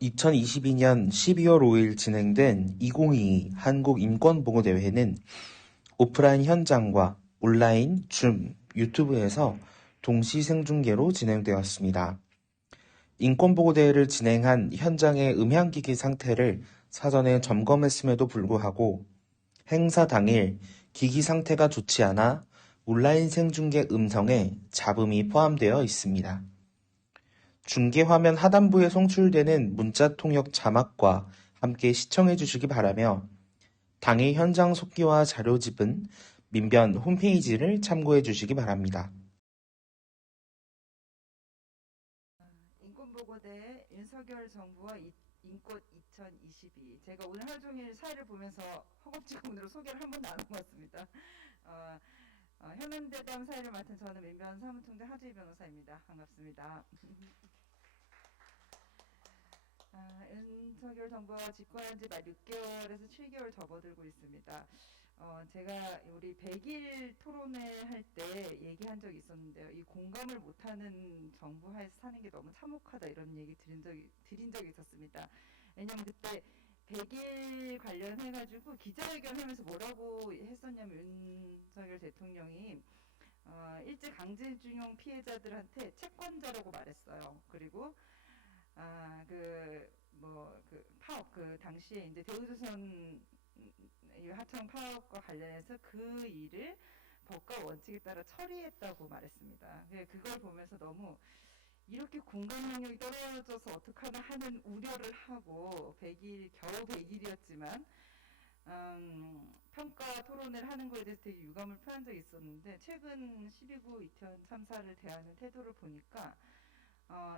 2022년 12월 5일 진행된 2022 한국인권보고대회는 오프라인 현장과 온라인, 줌, 유튜브에서 동시 생중계로 진행되었습니다. 인권보고대회를 진행한 현장의 음향기기 상태를 사전에 점검했음에도 불구하고 행사 당일 기기 상태가 좋지 않아 온라인 생중계 음성에 잡음이 포함되어 있습니다. 중계화면 하단부에 송출되는 문자 통역 자막과 함께 시청해 주시기 바라며 당일 현장 속기와 자료집은 민변 홈페이지를 참고해 주시기 바랍니다. 인권보고대 윤석열 정부와 인권 2022. 제가 오늘 하루 종일 사회를 보면서 허겁지겁으로 소개를 한 번도 안 하고 왔습니다. 어, 현안대담 사회를 맡은 저는 민변 사무총장 하주희 변호사입니다. 반갑습니다. 윤석열 정부가 집권한 지 만 6개월에서 7개월 접어들고 있습니다. 제가 우리 100일 토론회 할 때 얘기한 적이 있었는데요. 이 공감을 못하는 정부 하에서 사는 게 너무 참혹하다 이런 얘기 드린 적이 있었습니다. 왜냐면 그때 100일 관련해가지고 기자회견 하면서 뭐라고 했었냐면 윤석열 대통령이 일제강제징용 피해자들한테 채권자라고 말했어요. 그리고 파업, 당시에 이제 대우조선 하청 파업과 관련해서 그 일을 법과 원칙에 따라 처리했다고 말했습니다. 그걸 보면서 너무 이렇게 공감 능력이 떨어져서 어떡하나 하는 우려를 하고 100일, 겨우 100일이었지만 평가 토론을 하는 거에 대해서 되게 유감을 표한 적이 있었는데 최근 12구 이태원 참사를 대하는 태도를 보니까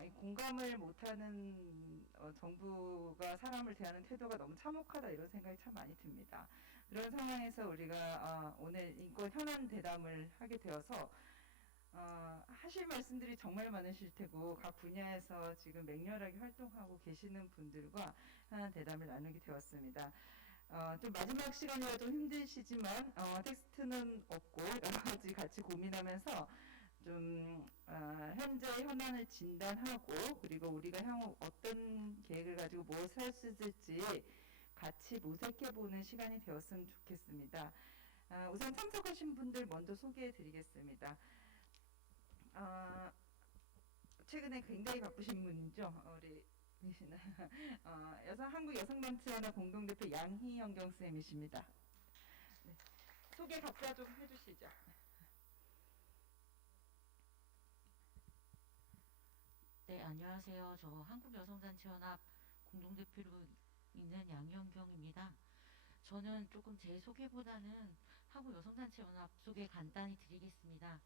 이 공감을 못하는 정부가 사람을 대하는 태도가 너무 참혹하다 이런 생각이 참 많이 듭니다. 그런 상황에서 우리가 오늘 인권 현안 대담을 하게 되어서 하실 말씀들이 정말 많으실 테고 각 분야에서 지금 맹렬하게 활동하고 계시는 분들과 현안 대담을 나누게 되었습니다. 좀 마지막 시간이라 좀 힘드시지만 텍스트는 없고 여러 가지 같이 고민하면서 좀 현재 현안을 진단하고 그리고 우리가 향후 어떤 계획을 가지고 무엇을 할 수 있을지 같이 모색해보는 시간이 되었으면 좋겠습니다. 우선 참석하신 분들 먼저 소개해드리겠습니다. 최근에 굉장히 바쁘신 분이죠. 우리 한국 여성단체연합 공동대표 양희영경 쌤이십니다. 네. 소개 각자 좀 해주시죠. 네, 안녕하세요. 저 한국여성단체연합 공동대표로 있는 양현경입니다. 저는 조금 제 소개보다는 한국여성단체연합 소개 간단히 드리겠습니다.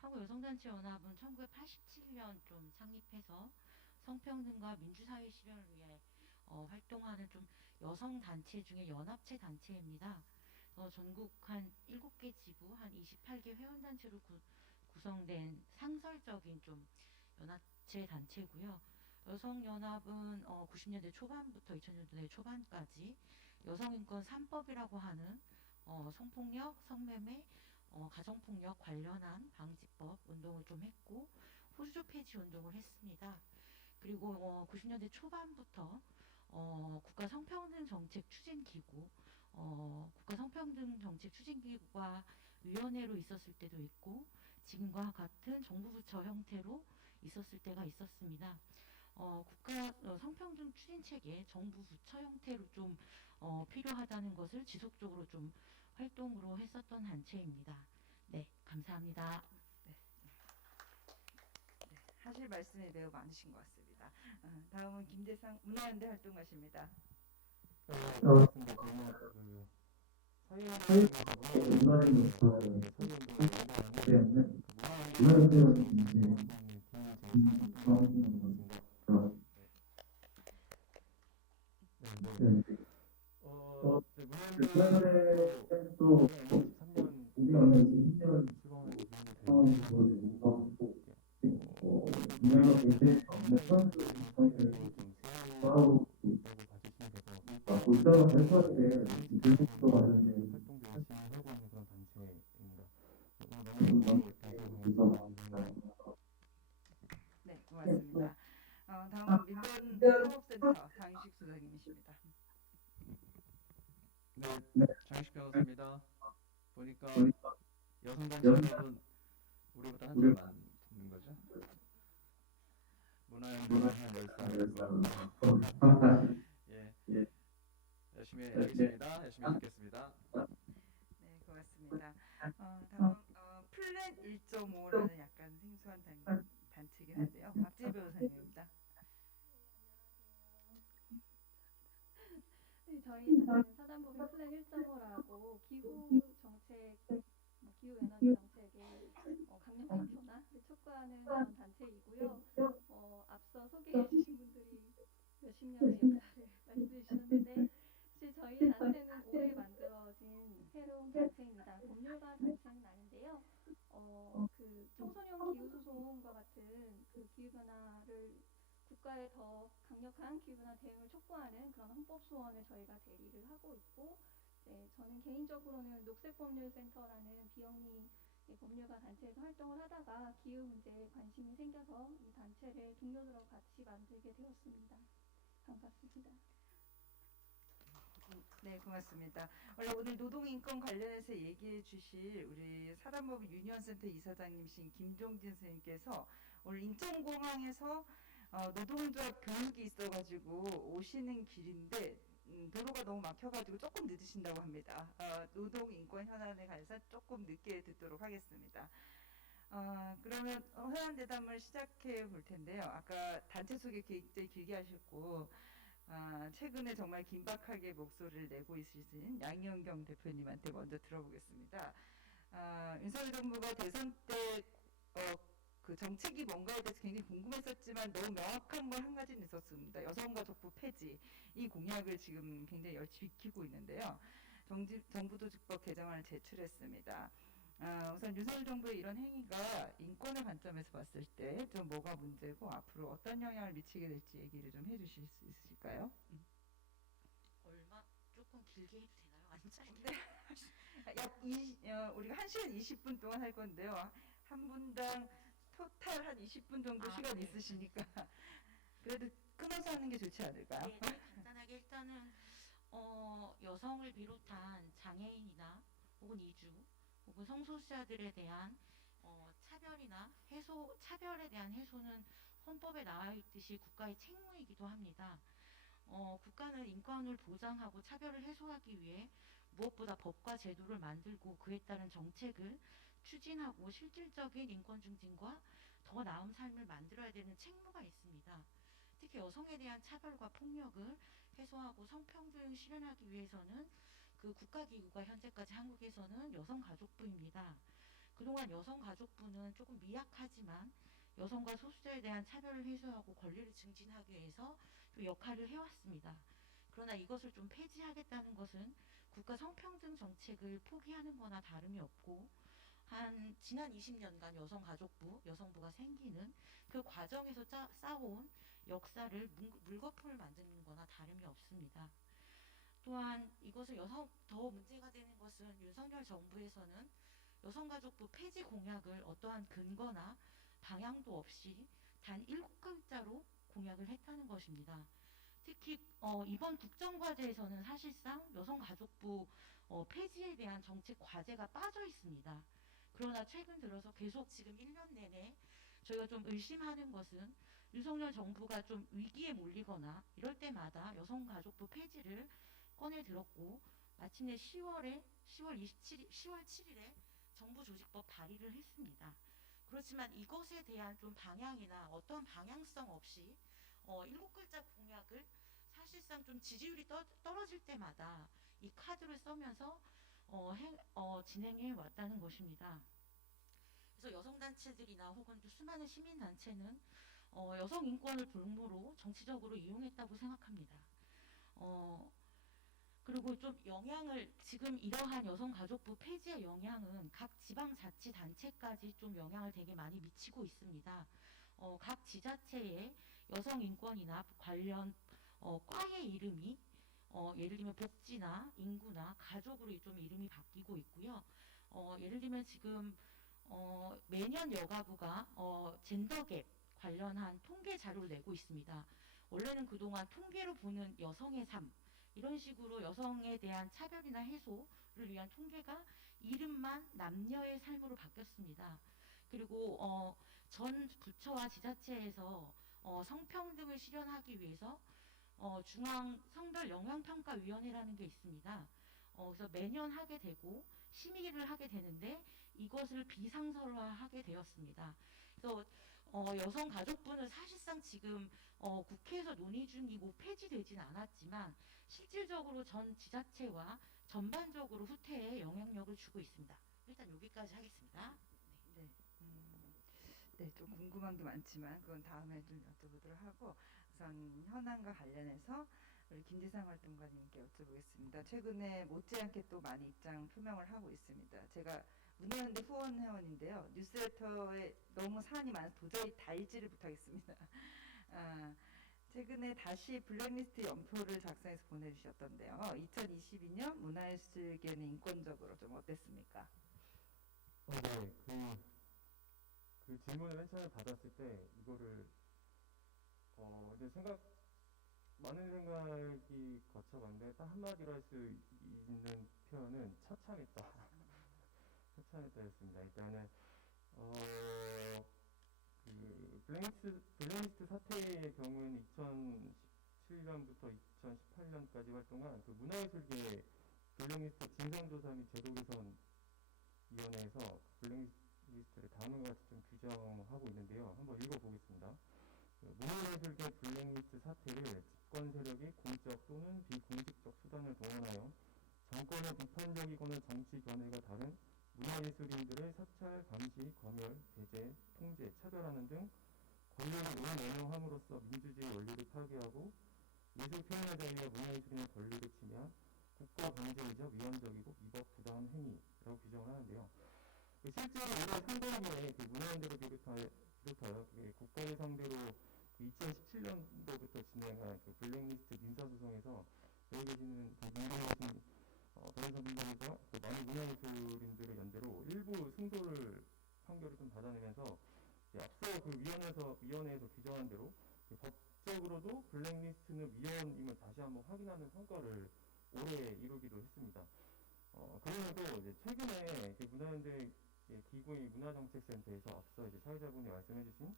한국여성단체연합은 1987년 좀 창립해서 성평등과 민주사회 실현을 위해 활동하는 좀 여성단체 중에 연합체 단체입니다. 전국 한 7개 지부, 한 28개 회원단체로 구성된 상설적인 좀 연합체 단체고요. 여성연합은 90년대 초반부터 2000년대 초반까지 여성인권 3법이라고 하는 성폭력, 성매매, 가정폭력 관련한 방지법 운동을 좀 했고 호주조 폐지 운동을 했습니다. 그리고 90년대 초반부터 국가성평등정책추진기구, 국가성평등정책추진기구가 위원회로 있었을 때도 있고 지금과 같은 정부 부처 형태로 있었을 때가 있었습니다. 국가 성평등 추진 체계 정부 부처 형태로 좀 필요하다는 것을 지속적으로 좀 활동으로 했었던 단체입니다. 네, 감사합니다. 네. 하실 말씀이 매우 많으신 것 같습니다. 다음은 김대상 문화연대 활동가십니다. 반갑습니다. 저는 사회운동에 문화를 좋아해요. 사회운동을 문화연대원 이제 김정환 같습니다. 네. 문화연대도 2023년 우리 언어 2010년 수강을 이루어지고 문화가 굉장히 없는 선수를 하고 골자가 될 것 같아. 들목도 많은데 활동도 열심히 하고 있는 그런 단체입니다. 네, 고맙습니다. 다음은 민변 사업센터 연산은 우리보다 한 살 많은 거죠? 문화연구원 한 10살. 예, 열심히 하겠습니다. 열심히 듣겠습니다. 네, 고맙습니다. 다음 플랜 1.5라는 약간 생소한 단체긴 한데요. 박지혜 변호사님입니다. 네, 저희 단체는 사단법인 플랜 1.5라고 기후 정책, 기후 에너지 정책의 강력한 변화를 촉구하는 그런 단체이고요. 앞서 소개해 주신 분들이 몇십 년의 역사를 말씀해 주셨는데 사실 저희 단체는 올해 만들어진 새로운 단체입니다. 법률가 단체는 아닌데요. 그 청소년 기후 소송과 같은 그 기후 변화를 국가의 더 강력한 기후변화 대응을 촉구하는 그런 헌법 소원을 저희가 대리를 하고 있고, 네, 저는 개인적으로는 녹색법률센터라는 비영리 법률가 단체에서 활동을 하다가 기후 문제에 관심이 생겨서 이 단체를 동료들하고 같이 만들게 되었습니다. 반갑습니다. 네, 고맙습니다. 원래 오늘 노동인권 관련해서 얘기해 주실 우리 사단법인 유니언센터 이사장님이신 김종진 선생님께서 오늘 인천공항에서 노동조합 교육이 있어가지고 오시는 길인데 도로가 너무 막혀가지고 조금 늦으신다고 합니다. 노동인권 현안에 관해서 조금 늦게 듣도록 하겠습니다. 그러면 현안 대담을 시작해 볼 텐데요. 아까 단체 소개 굉장히 길게 하셨고 최근에 정말 긴박하게 목소리를 내고 있으신 양현경 대표님한테 먼저 들어보겠습니다. 윤석열 정부가 대선 때 그 정책이 뭔가에 대해서 굉장히 궁금했었지만 너무 명확한 건 한 가지는 있었습니다. 여성가족부 폐지 이 공약을 지금 굉장히 열심히 지키고 있는데요. 정부조직법 개정안을 제출했습니다. 우선 윤석열 정부의 이런 행위가 인권의 관점에서 봤을 때 좀 뭐가 문제고 앞으로 어떤 영향을 미치게 될지 얘기를 좀 해주실 수 있으실까요? 얼마 조금 길게 해도 되나요? 아니 짧게? 우리가 1시간 20분 동안 할 건데요. 한 분당 토탈 한 20분 정도 시간 네. 있으시니까 그래도 끊어서 하는 게 좋지 않을까요? 네, 간단하게 일단은 여성을 비롯한 장애인이나 혹은 이주 혹은 성소수자들에 대한 차별이나 차별에 대한 해소는 헌법에 나와 있듯이 국가의 책무이기도 합니다. 국가는 인권을 보장하고 차별을 해소하기 위해 무엇보다 법과 제도를 만들고 그에 따른 정책을 추진하고 실질적인 인권 증진과 더 나은 삶을 만들어야 되는 책무가 있습니다. 특히 여성에 대한 차별과 폭력을 해소하고 성평등을 실현하기 위해서는 그 국가기구가 현재까지 한국에서는 여성가족부입니다. 그동안 여성가족부는 조금 미약하지만 여성과 소수자에 대한 차별을 해소하고 권리를 증진하기 위해서 좀 역할을 해왔습니다. 그러나 이것을 좀 폐지하겠다는 것은 국가 성평등 정책을 포기하는 거나 다름이 없고 지난 20년간 여성부가 생기는 그 과정에서 쌓아온 역사를 물거품을 만드는 거나 다름이 없습니다. 또한 이것을 더 문제가 되는 것은 윤석열 정부에서는 여성가족부 폐지 공약을 어떠한 근거나 방향도 없이 단 7글자로 공약을 했다는 것입니다. 특히 이번 국정과제에서는 사실상 여성가족부 폐지에 대한 정책 과제가 빠져 있습니다. 그러나 최근 들어서 계속 지금 1년 내내 저희가 좀 의심하는 것은 윤석열 정부가 좀 위기에 몰리거나 이럴 때마다 여성가족부 폐지를 꺼내 들었고 마침내 10월 7일에 정부조직법 발의를 했습니다. 그렇지만 이것에 대한 좀 방향이나 어떤 방향성 없이 7글자 공약을 사실상 좀 지지율이 떨어질 때마다 이 카드를 써면서 진행해 왔다는 것입니다. 그래서 여성단체들이나 혹은 또 수많은 시민단체는 여성 인권을 볼모로 정치적으로 이용했다고 생각합니다. 그리고 좀 지금 이러한 여성가족부 폐지의 영향은 각 지방자치단체까지 좀 영향을 되게 많이 미치고 있습니다. 각 지자체의 여성인권이나 관련 과의 이름이 예를 들면 복지나 인구나 가족으로 좀 이름이 바뀌고 있고요. 예를 들면 지금 매년 여가부가 젠더갭 관련한 통계 자료를 내고 있습니다. 원래는 그동안 통계로 보는 여성의 삶 이런 식으로 여성에 대한 차별이나 해소를 위한 통계가 이름만 남녀의 삶으로 바뀌었습니다. 그리고 전 부처와 지자체에서 성평등을 실현하기 위해서 중앙 성별 영향평가위원회라는 게 있습니다. 그래서 매년 하게 되고 심의를 하게 되는데 이것을 비상설화하게 되었습니다. 그래서 여성가족부는 사실상 지금 국회에서 논의 중이고 폐지되진 않았지만 실질적으로 전 지자체와 전반적으로 후퇴에 영향력을 주고 있습니다. 일단 여기까지 하겠습니다. 네. 네, 좀 궁금한 게 많지만 그건 다음에 좀 여쭤보도록 하고 우선 현안과 관련해서 우리 김지상 활동가님께 여쭤보겠습니다. 최근에 못지않게 또 많이 입장 표명을 하고 있습니다. 제가 문화연대 후원 회원인데요. 뉴스레터에 너무 사안이 많아서 도저히 다 읽지를 못하겠습니다. 아, 최근에 다시 블랙리스트 연표를 작성해서 보내주셨던데요. 2022년 문화예술계는 인권적으로 좀 어땠습니까? 네, 그 질문을 맨 처음에 받았을 때 이거를 이제 많은 생각이 거쳐봤는데 딱 한마디로 할 수 있는 표현은 처참했다. 처참했다였습니다. 일단은 블랙리스트 사태의 경우에는 2017년부터 2018년까지 활동한 그 문화예술계 블랙리스트 진상조사 및 제도 개선 위원회에서 블랙리스트를 다음과 같이 좀 규정하고 있는데요. 한번 읽어보겠습니다. 문화예술계 블랙리스트 사태를 집권 세력이 공적 또는 비공식적 수단을 동원하여 정권의 비판적이거나 정치 견해가 다른 문화예술인들의 사찰, 감시, 검열, 배제, 통제, 차별하는 등 권력을 운영함으로써 민주주의 원리를 파괴하고 예술 표현의 자유와 문화예술인의 권리를 침해한 국가 강제이자 위헌적이고 위법 부당한 행위라고 규정을 하는데요. 실제로 올해 상반기에 문화연대를 비롯하여 국가를 상대로 2017년도부터 진행한 블랙리스트 민사소송에서 여기 계시는 민간인 변호사분들과 많은 문화예술인들의 연대로 일부 승소를 판결을 좀 받아내면서 앞서 위원회에서 규정한 대로 법적으로도 블랙리스트는 위헌임을 다시 한번 확인하는 성과를 올해 이루기도 했습니다. 그러면서 이제 최근에 문화연대 기구의 문화정책센터에서 앞서 이제 사회자분이 말씀해주신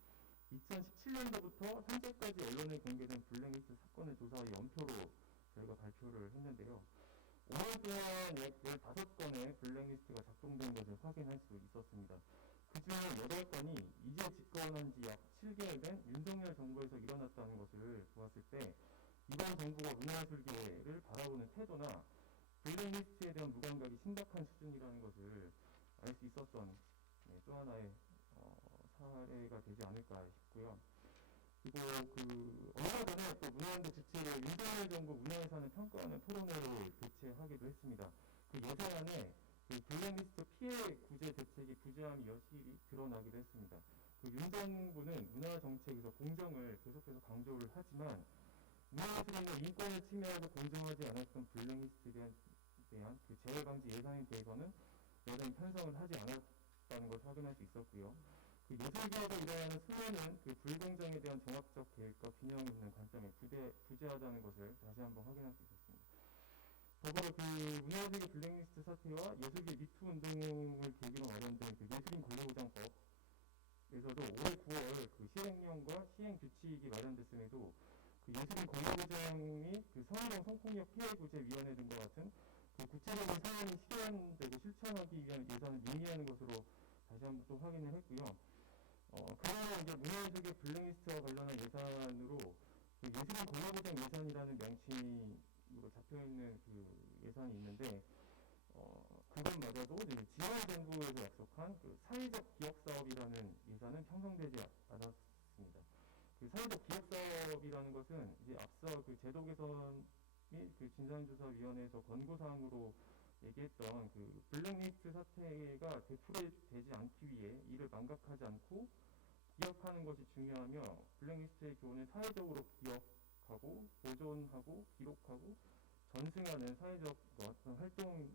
2017년도부터 현재까지 언론에 공개된 블랙리스트 사건의 조사의 연표로 저희가 발표를 했는데요. 5년 동안 약 15건의 블랙리스트가 작동된 것을 확인할 수 있었습니다. 그중 8건이 이제 집권한 지 약 7개월 된 윤석열 정부에서 일어났다는 것을 보았을 때 이번 정부가 문화예술계를 바라보는 태도나 블랙리스트에 대한 무감각이 심각한 수준이라는 것을 알 수 있었던 또 하나의 사례가 되지 않을까 싶고요. 그리고 얼마 전에 또 문화연대 주최로 윤석열 정부 문화예산을 평가하는 토론회를 개최하기도 했습니다. 그 예산안에 블랙리스트 피해 구제 대책이 부재함이 여실히 드러나기도 했습니다. 윤 정부는 문화정책에서 공정을 계속해서 강조를 하지만 문화예술인의 인권을 침해하고 공정하지 않았던 블랙리스트에 대한 재해방지 예산에 대해서는 여전히 편성을 하지 않았다는 것을 확인할 수 있었고요. 예술계에서 일어나는 수많은 불공정에 대한 종합적 계획과 균형 있는 관점이 부재하다는 것을 다시 한번 확인할 수 있었습니다. 더불어 문화예술계 블랙리스트 사태와 예술계 미투 운동을 계기로 마련된 예술인 권리보장법에서도 올해 9월 시행령과 시행 규칙이 마련됐음에도 예술인 권리보장이 성희롱 성폭력 피해구제위원회 등과 같은 구체적인 사안이 실현되고 실천하기 위한 예산을 논의하는 것으로 다시 한번 또 확인을 했고요. 그러면 이제 문화예술계 블랙리스트와 관련한 예산으로 예술인 권리보장 예산이라는 명칭으로 잡혀있는 예산이 있는데 그것마저도 지난 정부에서 약속한 사회적 기업사업이라는 예산은 편성되지 않았습니다. 사회적 기업사업이라는 것은 이제 앞서 제도 개선 및 진상조사위원회에서 권고사항으로 얘기했던 블랙리스트 사태가 되풀이되지 않기 위해 이를 망각하지 않고 기억하는 것이 중요하며 블랙리스트의 교훈을 사회적으로 기억하고 보존하고 기록하고 전승하는 사회적 어떤 활동이나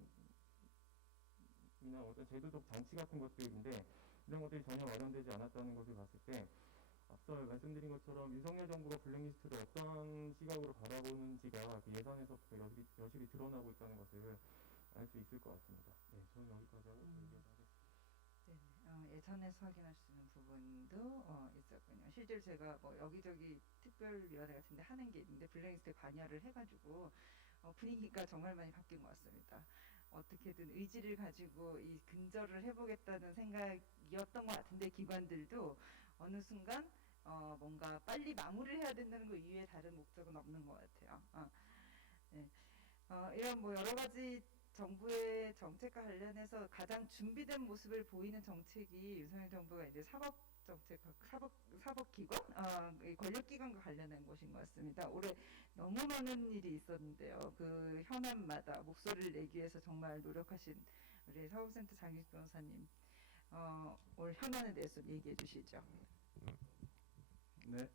어떤 제도적 장치 같은 것들인데 이런 것들이 전혀 마련되지 않았다는 것을 봤을 때 앞서 말씀드린 것처럼 윤석열 정부가 블랙리스트를 어떤 시각으로 바라보는지가 예산에서부터 여실히 드러나고 있다는 것을 알 알 수 있을 것 같습니다. 네, 저는 여기까지 하고 얘기를 하겠습니다. 네, 예전에서 확인할 수 있는 부분도 있었군요. 실제로 제가 뭐 여기저기 특별위원회 같은데 하는 게 있는데 블랙리스트에 관여를 해가지고 분위기가 정말 많이 바뀐 것 같습니다. 어떻게든 의지를 가지고 이 근절을 해보겠다는 생각이었던 것 같은데 기관들도 어느 순간 뭔가 빨리 마무리를 해야 된다는 것 이외에 다른 목적은 없는 것 같아요. 네. 이런 뭐 여러 가지 정부의 정책과 관련해서 가장 준비된 모습을 보이는 정책이 윤석열 정부가 이제 사법 정책, 사법기관, 이 권력기관과 관련된 것인 것 같습니다. 올해 너무 많은 일이 있었는데요. 그 현안마다 목소리를 내기 위해서 정말 노력하신 우리 사법센터 장익 변호사님, 올 현안에 대해서 얘기해 주시죠. 네.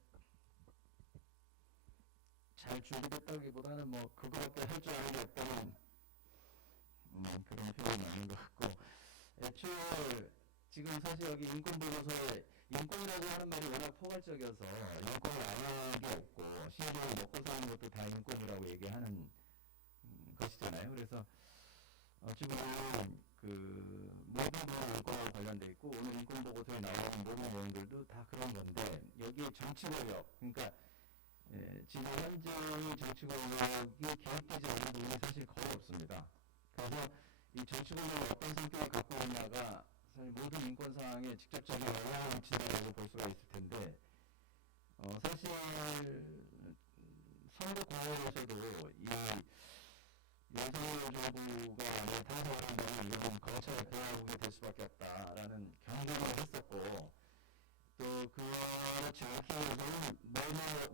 잘 준비됐다기보다는 뭐 그거밖에 할 줄 아는 게 없다는 그런 표현이 맞는 것 같고, 애초에 지금 사실 여기 인권보고서에 인권이라고 하는 말이 워낙 포괄적이어서 인권을 아는 게 없고 심지어 먹고 사는 것도 다 인권이라고 얘기하는 것이잖아요. 그래서 지금 그 모든 인권과 관련돼 있고 오늘 인권보고서에 나오는 모든 내용들도 다 그런 건데 여기에 정치 권력, 그러니까 지금 현재의 정치 권력이 개입되지 않는 부분이 사실 거의 없습니다. 그래서 이 정치 권력이 어떤 성격을 갖고 있냐가 사실 모든 인권 사항에 직접적인 영향을 미친다고 볼 수가 있을 텐데, 사실 선거 과정에서도 이 윤석열 정부가 탄생한다면 이거는 검찰의 공화국이 될 수밖에 없다라는 경고를 했었고, 또 그렇지 않기 위해서는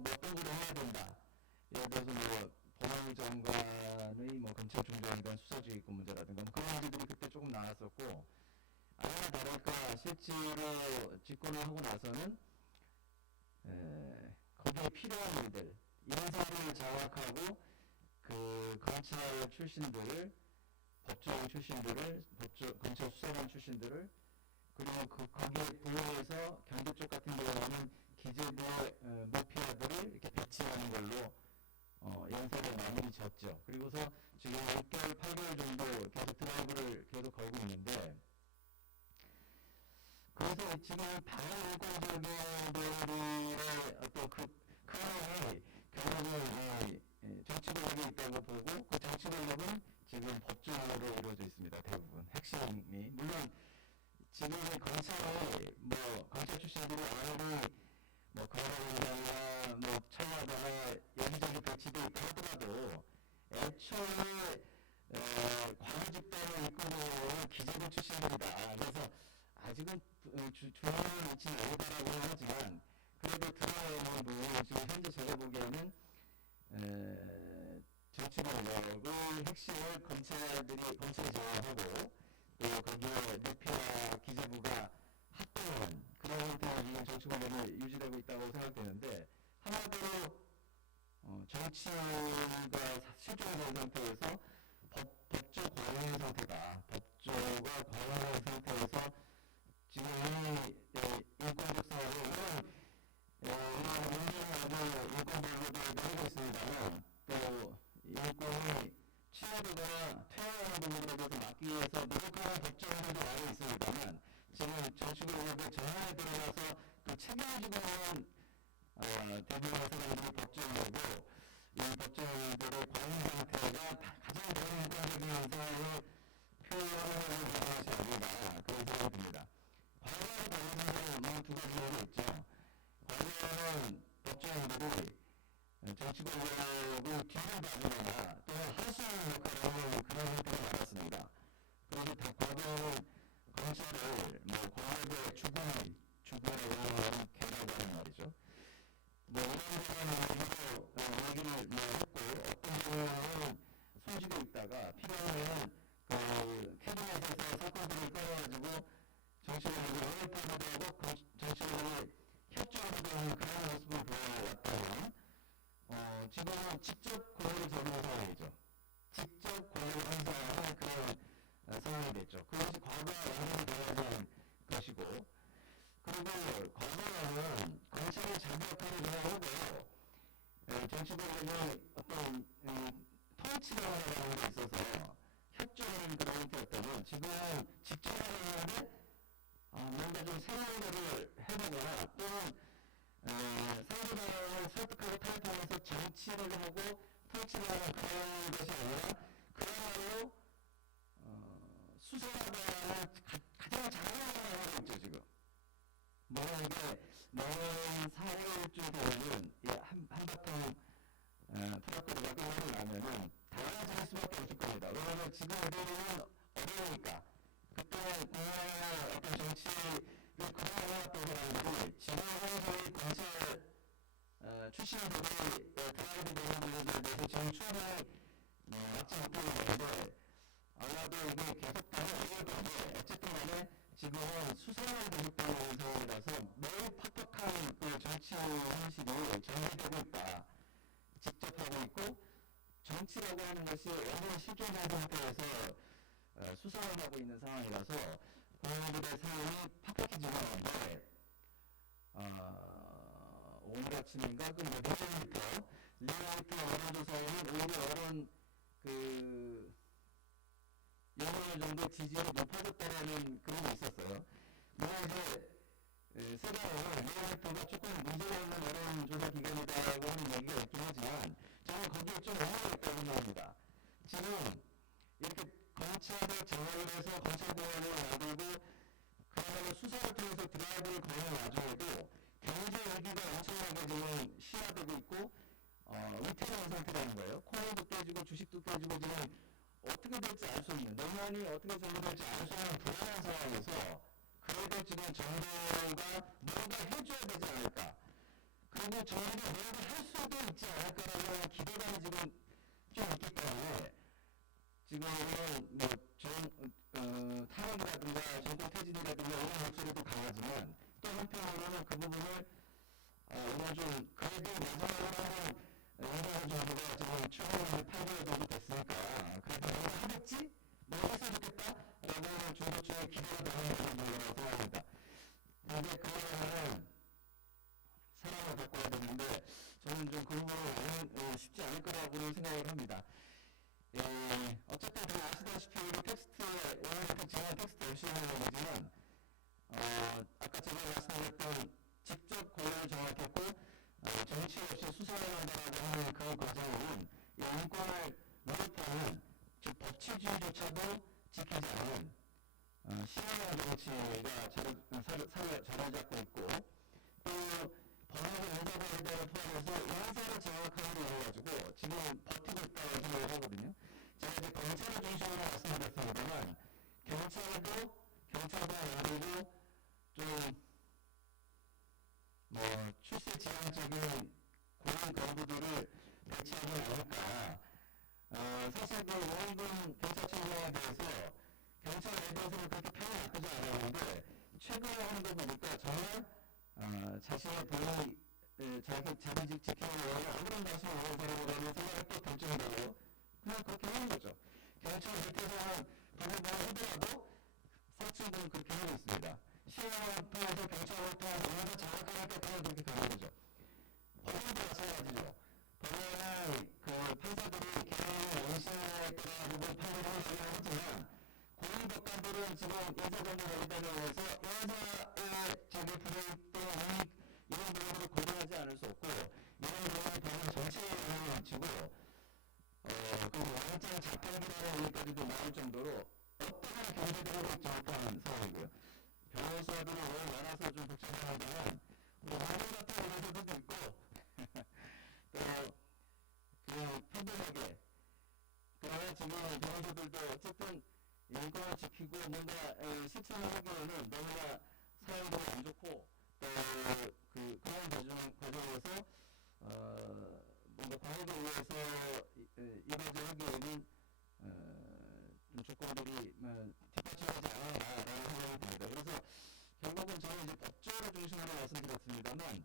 어떤 걸 해야 된다. 예를 들어서 뭐 법무부 장관의 뭐 검찰 중장관 수사지휘권 문제라든가 뭐 그런 문제들이 그때 조금 나왔었고, 아니나 다를까 실제로 집권을 하고 나서는 거기에 필요한 일들, 인사를 장악하고 그 검찰 출신들을, 법조인 출신들을, 검찰 수사관 출신들을, 그리고 거기에 부여해서 경제 쪽 같은 경우는 기재부의 모피아들을 이렇게 배치하는 걸로 연설을 마무리 졌죠. 그리고서 지금 6개월, 8개월 정도 계속 드라이브를 계속 걸고 있는데, 그래서 지금 반인권적인 내용들의 어떤 그 흐름이 결국은 정치 권력이 있다고 보고, 그 정치 권력은 지금 법정으로 이루어져 있습니다. 대부분 핵심이. 물론 지금 검찰이 뭐 검찰 출신들이 아무리 뭐 검찰총장이나 뭐 청와대나 여기저기 배치돼 있다 하더라도 애초에 관여 집단을 이끌고 있는 기재부 출신들이다. 그래서 아직은 중요한 위치는 아니다라고 하지만 그래도 드러나는 부분은 지금 현재 제가 보기에는 정치 권력의 핵심을 검찰이 제어하고 또 거기에 모피와 기재부가 합동하는 그런 형태의 지금 정치 권력이 유지되고 있다고 생각되는데, 한마디로 정치가 실종된 상태에서 법조 관여의 상태다. 법조가 관여의 상태에서 지금 이 인권적 사회를 이런 민주주의도 인권보호도 하고 있습니다만, 또 인권이 취하되거나 퇴행하는 부분에 대해서 막기 위해서 노력하는 법정들도 많이 있습니다만, 지금 정치권력의 전환에 들어가서 그 책임지고 있는 대부분의 사람들이 법정이고, 이 법정들의 관여 상태가 가장 다른 인권적인 상황을 표현하는 것이 아닌가 그런 생각이 듭니다. 관여와 관여 상태는 두 가지로 있죠. 관여는 법정들이 정치 권력의 뒤를 봐주거나 또 하수하는 역할을 하는 그런 형태가 많았습니다. 그래서 과거에는 검찰을 뭐 권력의 주군이라고 하는 개라고 하는 말이죠. 뭐 이런 얘기를 뭐 했고, 어떤 경우는 숨지고 있다가 필요하면 그 캐비넷에서 사건들을 꺼내가지고 정치권력을 언급하기도 하고 정치권력에 협조하기도 하는 그런 모습을 보여왔다면, 지금은 직접 권력을 잡는 상황이죠. 직접 권력을 행사하는 그런 상황이 됐죠. 그것이 과거와 완전히 달라진 것이고, 그리고 과거에는 검찰이 자기 역할을 그냥 하고 정치 권력이 어떤 통치를 하는 데 있어서 협조하는 그런 형태였다면 지금은 직접 하는데 뭔가 좀 새로운 거를 해보거나 또는 상대방을 설득하고 타협하면서 정치를 하고 통치를 하는 그런 것이 아니라 그야말로 수사하는 가장 장난감을 하고 있죠 지금. 만약에 내년 4월쯤 되면은 한바탕 트럭거리가 끝나고 나면은 달라질 수밖에 없을 겁니다. 왜냐하면 지금 어려움은 어려우니까. 그때는 국민의 어떤 정치를 그동안 해왔던 사람들이 지금 현재의 검찰 출신들이 드라이브 되는 부분들에 대해서 지금 충분히 맞지 못하고 있는데 아마도 이게 계속되면 이길 건데 어쨌든 간에 지금은 수사만 계속되는 상황이라서 매우 팍팍한 그 정치 현실이 정리되고 있다. 직접 하고 있고 정치라고 하는 것이 완전히 실종된 상태에서 수사를 하고 있는 상황이라서 국민들의 삶이 팍팍해지고 있는데 오늘 아침인가 그 리얼미터 여론조사에는 오히려 여론 정도 지지율이 높아졌다라는 그런 게 있었어요. 물론 이제 세상은 리얼미터가 조금 문제가 있는 여론조사 기관이다라고 하는 얘기가 있긴 하지만 저는 거기에 좀 의미가 있다고 생각합니다. 지금 이렇게 검찰을 장악해서 검찰공화국을 만들고 그야말로 수사를 통해서 드라이브를 거는 와중에도 경제 위기가 엄청나게 지금 심화되고 있고 위태로운 상태라는 거예요. 코인도 깨지고 주식도 깨지고 지금 어떻게 될지 알 수 없는 내년이 어떻게 전개될지 알 수 없는 불안한 상황에서 그래도 지금 정부가 뭔가 해줘야 되지 않을까. 그리고 정부가 뭔가 할 수도 있지 않을까라는 기대감이 지금 좀 있기 때문에 지금은 탄핵이라든가 정권 퇴진이라든가 이런 목소리도 강하지만 또 한편으로는 그 부분을 오늘 좀 그래도 마지막으로 윤석열 정부가 지금 추경을 8개월 정도 됐으니까 그래도 뭔가 하겠지? 뭔가 했으면 좋겠다라고 하는 중도층의 기대가 되는 그런 정도라고 생각합니다. 근데 그러면은 사람을 바꿔야 되는데 저는 좀 그 부분은 쉽지 않을 거라고 생각을 합니다. 어쨌든 다 아시다시피 우리 텍스트에 오늘 진행 텍스트 열심히 하는 거지만 아까 제가 말씀드렸던 직접 권력을 장악했고 정치 없이 수사를 한다라고 하는 그 과정은 인권을 위협하는 즉 법치주의조차도 지키지 않은 신앙의 정치가 자리 잡고 있고 또 법률의 인사관리단을 포함해서 인사를 장악하는 데 이어가지고 지금 버티고 있다고 생각을 하거든요. 제가 이제 검찰을 중심으로 말씀드렸습니다만 경찰도 아니고 좀 출세 지향적인 고위 간부들을 배치하지 않을까. 사실 그 오인근 경찰청장에 대해서 경찰에 대해서는 그렇게 평이 나쁘지 않았는데 최근에 하는 거 보니까 정말 자신의 본인 자기직 지키는 거에 아무런 관심이 없는 사람이라는 생각이 또 들 정도로 그냥 그렇게 하는 거죠. 경찰 밑에서는 법무부를 하더라도 상층들은 그렇게 하고 있습니다. 시행을 통해서 경찰을 통해서 뭔가 장악하니까 그냥 그렇게 가는 거죠. 법원도 마찬가지죠. 법원은 그 판사들이 개인의 원심에 따라가지고 판결을 하려고 하지만 고위 법관들은 지금 인사정보관리단에 의해서 인사의 불이익 또는 이익 이런 부분을 고려하지 않을 수 없고 이런 부분이 법원 전체에 영향을 미치고 그 영장 자판기라는 얘기까지도 나올 정도로 어떠한 경제적으로 정확한 상황이고요. 변호사들이 너무 많아서 좀 복잡하지만 우리 한국 같은 변호사들도 있고 또 평범하게 그러나 지금 변호사들도 어쨌든 인권을 지키고 뭔가 실천을 하기에는 너무나 사회도 안 좋고 또 그런 과정에서 뭔가 방어를 위해서 일을 하기에는 좀 조건들이 뒷받침하지 않았나라는 생각이 듭니다. 그래서 결국은 저는 이제 법조를 중심으로 말씀드렸습니다만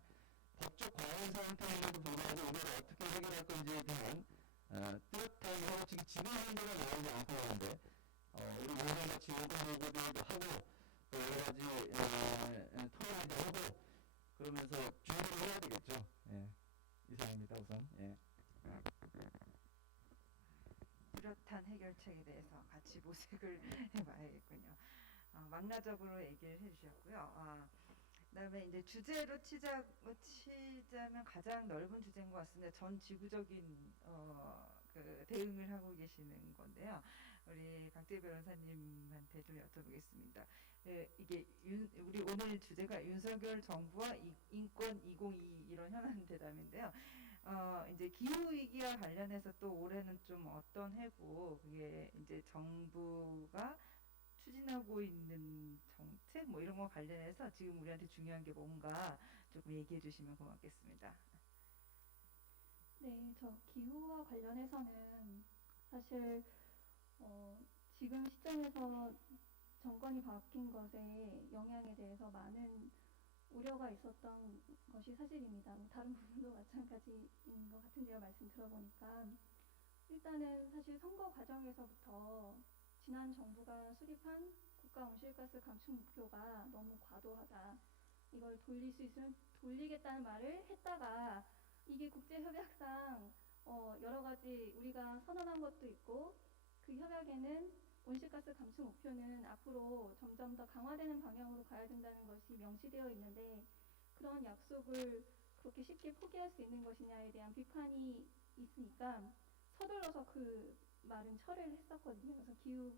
법적 과잉 상태임에도 불구하고 이걸 어떻게 해결할 건지에 대한 뚜렷하게 하고 지금 현재가 나오지 않고 있는데 우리 요즘같이 요구도 하고 또 여러 가지 토론도 하고 그러면서 준비를 해야 되겠죠. 예. 이상입니다 우선. 예. 뚜렷한 해결 해결책에 대해서 같이 모색을 해봐야겠군요. 망라적으로 얘기를 해주셨고요. 그다음에 이제 주제로 치자면 가장 넓은 주제인 것 같습니다. 전 지구적인 그 대응을 하고 계시는 건데요. 우리 박재 변호사님한테 좀 여쭤보겠습니다. 이게 우리 오늘 주제가 윤석열 정부와 인권 2022 이런 현안 대담인데요. 이제 기후 위기와 관련해서 또 올해는 좀 어떤 해고 그게 이제 정부가 추진하고 있는 정책 뭐 이런 거 관련해서 지금 우리한테 중요한 게 뭔가 조금 얘기해 주시면 고맙겠습니다. 네, 저 기후와 관련해서는 사실 지금 시점에서 정권이 바뀐 것에 영향에 대해서 많은 우려가 있었던 것이 사실입니다. 다른 부분도 마찬가지인 것 같은데요. 말씀 들어보니까 일단은 사실 선거 과정에서부터 지난 정부가 수립한 국가 온실가스 감축 목표가 너무 과도하다. 이걸 돌릴 수 있으면 돌리겠다는 말을 했다가 이게 국제협약상 여러 가지 우리가 선언한 것도 있고 그 협약에는 온실가스 감축 목표는 앞으로 점점 더 강화되는 방향으로 가야 된다는 것이 명시되어 있는데 그런 약속을 그렇게 쉽게 포기할 수 있는 것이냐에 대한 비판이 있으니까 서둘러서 그 말은 철회를 했었거든요. 그래서 기후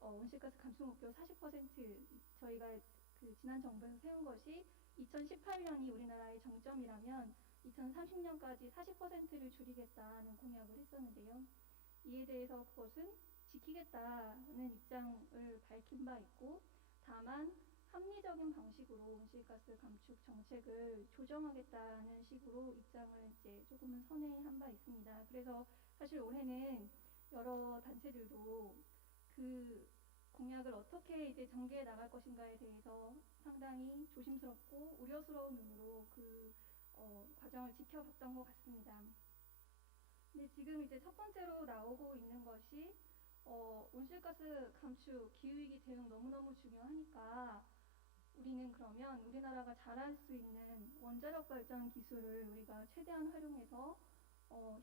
온실가스 감축 목표 40% 저희가 그 지난 정부에서 세운 것이 2018년이 우리나라의 정점이라면 2030년까지 40%를 줄이겠다는 공약을 했었는데요. 이에 대해서 그것은 지키겠다는 입장을 밝힌 바 있고 다만 합리적인 방식으로 온실가스 감축 정책을 조정하겠다는 식으로 입장을 이제 조금은 선회한 바 있습니다. 그래서 사실 올해는 여러 단체들도 그 공약을 어떻게 이제 전개해 나갈 것인가에 대해서 상당히 조심스럽고 우려스러운 눈으로 그 과정을 지켜봤던 것 같습니다. 근데 지금 이제 첫 번째로 나오고 있는 것이 온실가스 감축, 기후위기 대응 너무너무 중요하니까 우리는 그러면 우리나라가 잘할 수 있는 원자력 발전 기술을 우리가 최대한 활용해서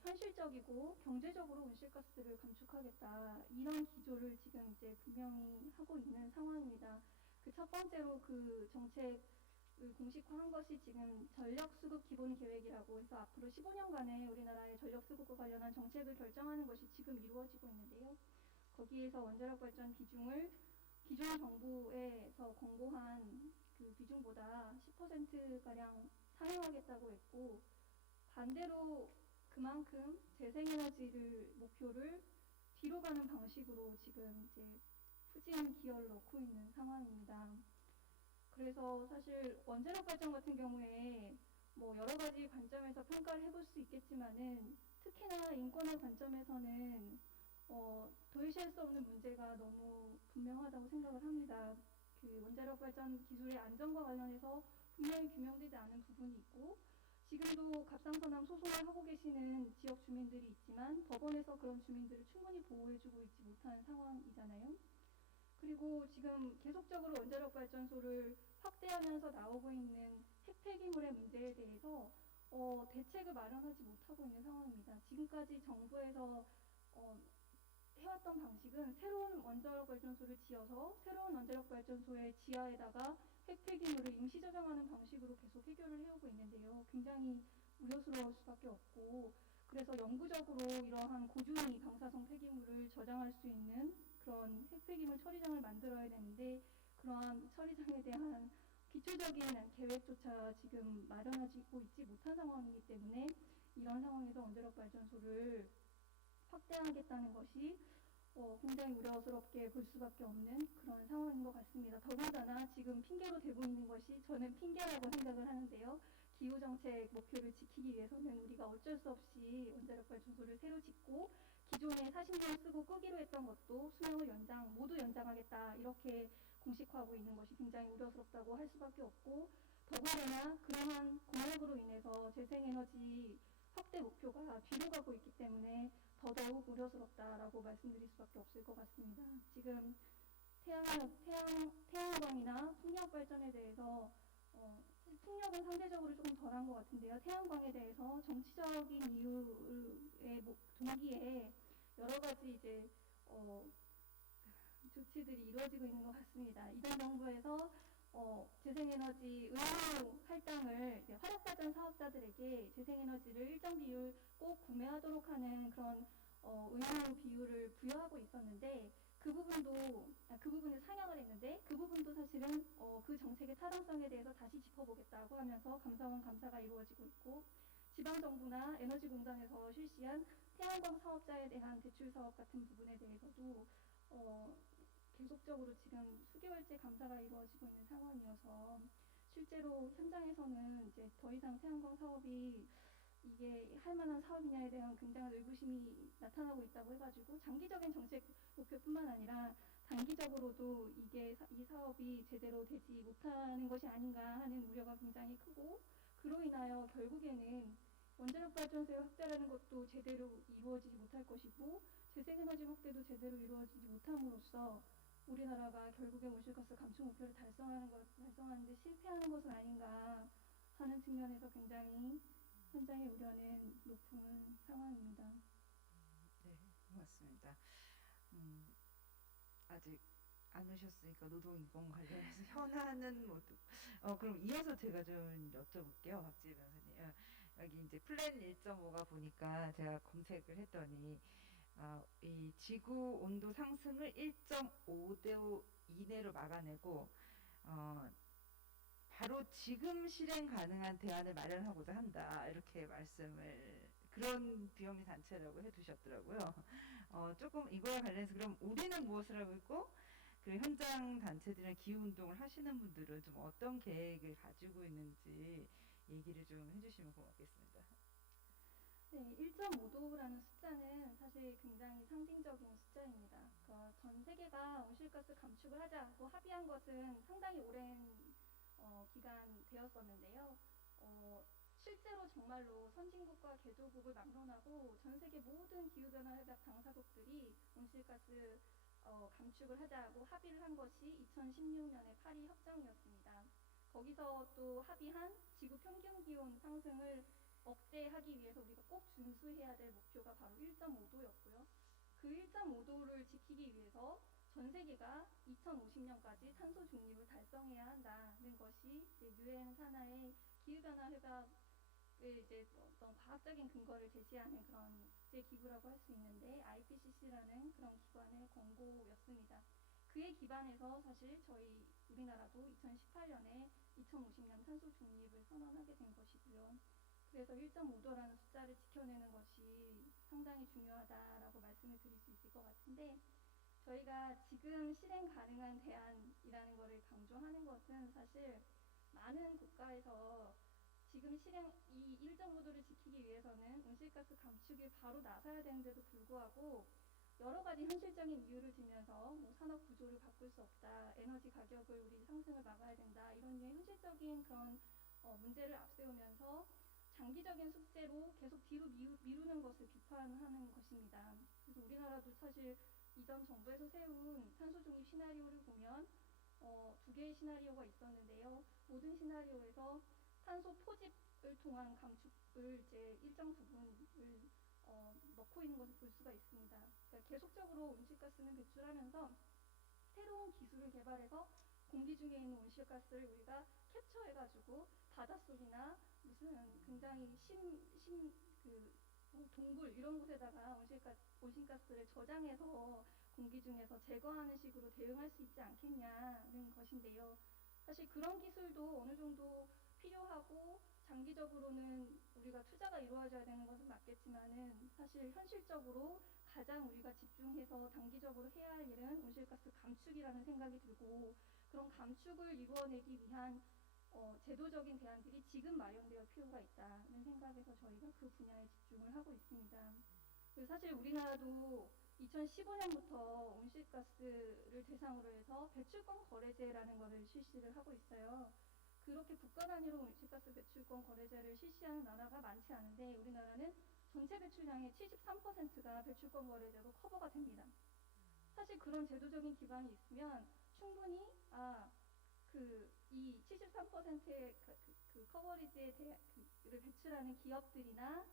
현실적이고 경제적으로 온실가스를 감축하겠다. 이런 기조를 지금 이제 분명히 하고 있는 상황입니다. 그 첫 번째로 그 정책을 공식화한 것이 지금 전력수급 기본계획이라고 해서 앞으로 15년간의 우리나라의 전력수급과 관련한 정책을 결정하는 것이 지금 이루어지고 있는데요. 거기에서 원자력 발전 비중을 기존 정부에서 공고한 그 비중보다 10%가량 상향하겠다고 했고 반대로 그만큼 재생에너지를 목표를 뒤로 가는 방식으로 지금 이제 푸진 기여를 넣고 있는 상황입니다. 그래서 사실 원자력 발전 같은 경우에 뭐 여러 가지 관점에서 평가를 해볼 수 있겠지만은 특히나 인권의 관점에서는 도외시할 수 없는 문제가 너무 분명하다고 생각을 합니다. 그 원자력 발전 기술의 안전과 관련해서 분명히 규명되지 않은 부분이 있고 지금도 갑상선암 소송을 하고 계시는 지역 주민들이 있지만 법원에서 그런 주민들을 충분히 보호해주고 있지 못한 상황이잖아요. 그리고 지금 계속적으로 원자력 발전소를 확대하면서 나오고 있는 핵폐기물의 문제에 대해서 대책을 마련하지 못하고 있는 상황입니다. 지금까지 정부에서 해왔던 방식은 새로운 원자력 발전소를 지어서 새로운 원자력 발전소의 지하에다가 핵폐기물을 임시 저장하는 방식으로 계속 해결을 해오고 있는데요. 굉장히 우려스러울 수밖에 없고 그래서 영구적으로 이러한 고준위 방사성 폐기물을 저장할 수 있는 그런 핵폐기물 처리장을 만들어야 되는데 그러한 처리장에 대한 기초적인 계획조차 지금 마련하고 있지 못한 상황이기 때문에 이런 상황에서 원자력 발전소를 확대하겠다는 것이 굉장히 우려스럽게 볼 수밖에 없는 그런 상황인 것 같습니다. 더군다나 지금 핑계로 대고 있는 것이 저는 핑계라고 생각을 하는데요. 기후정책 목표를 지키기 위해서는 우리가 어쩔 수 없이 원자력 발전소를 새로 짓고 기존에 40년 쓰고 끄기로 했던 것도 수명을 모두 연장하겠다 이렇게 공식화하고 있는 것이 굉장히 우려스럽다고 할 수밖에 없고 더군다나 그러한 공약으로 인해서 재생에너지 확대 목표가 뒤로 가고 있기 때문에 더더욱 우려스럽다라고 말씀드릴 수밖에 없을 것 같습니다. 지금 태양광이나 풍력 발전에 대해서 풍력은 상대적으로 조금 덜한 것 같은데요. 태양광에 대해서 정치적인 이유의 동기에 여러 가지 이제 어, 조치들이 이루어지고 있는 것 같습니다. 이전 정부에서 재생에너지 의무 할당을 이제 화력발전 사업자들에게 재생에너지를 일정 비율 꼭 구매하도록 하는 그런 의무 비율을 부여하고 있었는데 그 부분을 상향을 했는데 그 부분도 사실은 그 정책의 타당성에 대해서 다시 짚어보겠다고 하면서 감사원 감사가 이루어지고 있고 지방정부나 에너지공단에서 실시한 태양광 사업자에 대한 대출 사업 같은 부분에 대해서도 계속적으로 지금 수개월째 감사가 이루어지고 있는 상황이어서 실제로 현장에서는 이제 더 이상 태양광 사업이 이게 할 만한 사업이냐에 대한 굉장한 의구심이 나타나고 있다고 해가지고 장기적인 정책 목표뿐만 아니라 단기적으로도 이 사업이 제대로 되지 못하는 것이 아닌가 하는 우려가 굉장히 크고 그로 인하여 결국에는 원자력 발전소의 확대라는 것도 제대로 이루어지지 못할 것이고 재생에너지 확대도 제대로 이루어지지 못함으로써 우리나라가 결국에 온실가스 감축 목표를 달성하는데 실패하는 것은 아닌가 하는 측면에서 굉장히 현장의 우려는 높은 상황입니다. 네, 고맙습니다. 아직 안 오셨으니까 노동인권 관련해서 현안은 모두. 그럼 이어서 제가 좀 여쭤볼게요, 박지혜 변호사님. 여기 이제 플랜 1.5가 보니까 제가 검색을 했더니 이 지구 온도 상승을 1.5도 이내로 막아내고 바로 지금 실행 가능한 대안을 마련하고자 한다 이렇게 말씀을 그런 비영리 단체라고 해두셨더라고요. 조금 이거와 관련해서 그럼 우리는 무엇을 하고 있고 그 현장 단체들이나 기후 운동을 하시는 분들은 좀 어떤 계획을 가지고 있는지 얘기를 좀 해주시면 고맙겠습니다. 네, 1.5도라는 숫자는 사실 굉장히 상징적인 숫자입니다. 전 세계가 온실가스 감축을 하자고 합의한 것은 상당히 오랜 기간 되었었는데요. 실제로 정말로 선진국과 개도국을 막론하고 전 세계 모든 기후변화 협약 당사국들이 온실가스 감축을 하자고 합의를 한 것이 2016년의 파리 협정이었습니다. 거기서 또 합의한 지구 평균 기온 상승을 억제하기 위해서 우리가 꼭 준수해야 될 목표가 바로 1.5도였고요. 그 1.5도를 지키기 위해서 전 세계가 2050년까지 탄소 중립을 달성해야 한다는 것이 이제 유엔 산하의 기후변화 협약의 이제 어떤 과학적인 근거를 제시하는 그런 국제 기구라고 할 수 있는데 IPCC라는 그런 기관의 권고였습니다. 그에 기반해서 사실 저희 우리나라도 2018년에 2050년 탄소 중립을 선언하게 된 것이고요. 그래서 1.5도라는 숫자를 지켜내는 것이 상당히 중요하다라고 말씀을 드릴 수 있을 것 같은데 저희가 지금 실행 가능한 대안이라는 것을 강조하는 것은 사실 많은 국가에서 지금 이 1.5도를 지키기 위해서는 온실가스 감축에 바로 나서야 되는데도 불구하고 여러 가지 현실적인 이유를 들면서 뭐 산업 구조를 바꿀 수 없다, 에너지 가격을 우리 상승을 막아야 된다 이런 류의 현실적인 그런 문제를 앞세우면서 장기적인 숙제로 계속 뒤로 미루는 것을 비판하는 것입니다. 그래서 우리나라도 사실 이전 정부에서 세운 탄소 중립 시나리오를 보면 두 개의 시나리오가 있었는데요. 모든 시나리오에서 탄소 포집을 통한 감축을 이제 일정 부분을 넣고 있는 것을 볼 수가 있습니다. 그러니까 계속적으로 온실가스는 배출하면서 새로운 기술을 개발해서 공기 중에 있는 온실가스를 우리가 캡처해가지고 바닷속이나 무슨 굉장히 동굴 이런 곳에다가 온실가스를 저장해서 공기 중에서 제거하는 식으로 대응할 수 있지 않겠냐는 것인데요. 사실 그런 기술도 어느 정도 필요하고 장기적으로는 우리가 투자가 이루어져야 되는 것은 맞겠지만은 사실 현실적으로 가장 우리가 집중해서 단기적으로 해야 할 일은 온실가스 감축이라는 생각이 들고 그런 감축을 이루어내기 위한 제도적인 대안들이 지금 마련될 필요가 있다는 생각에서 저희가 그 분야에 집중을 하고 있습니다. 그리고 사실 우리나라도 2015년부터 온실가스를 대상으로 해서 배출권 거래제라는 것을 실시를 하고 있어요. 그렇게 국가 단위로 온실가스 배출권 거래제를 실시하는 나라가 많지 않은데 우리나라는 전체 배출량의 73%가 배출권 거래제로 커버가 됩니다. 사실 그런 제도적인 기반이 있으면 충분히 이 73%의 커버리지에 를 배출하는 기업들이나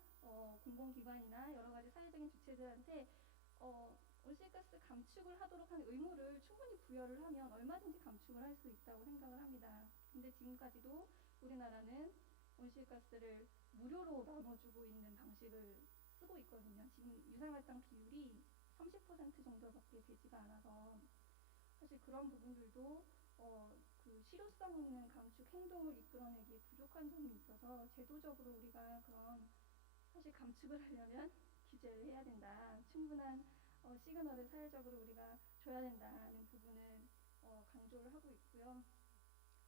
공공기관이나 여러 가지 사회적인 주체들한테 온실가스 감축을 하도록 하는 의무를 충분히 부여를 하면 얼마든지 감축을 할 수 있다고 생각을 합니다. 근데 지금까지도 우리나라는 온실가스를 무료로 나눠주고 있는 방식을 쓰고 있거든요. 지금 유상활성 비율이 30% 정도밖에 되지가 않아서 사실 그런 부분들도 그 실효성 있는 감축 행동을 이끌어내기에 부족한 점이 있어서 제도적으로 우리가 그런 사실 감축을 하려면 규제를 해야 된다. 충분한 시그널을 사회적으로 우리가 줘야 된다는 부분을 강조를 하고 있고요.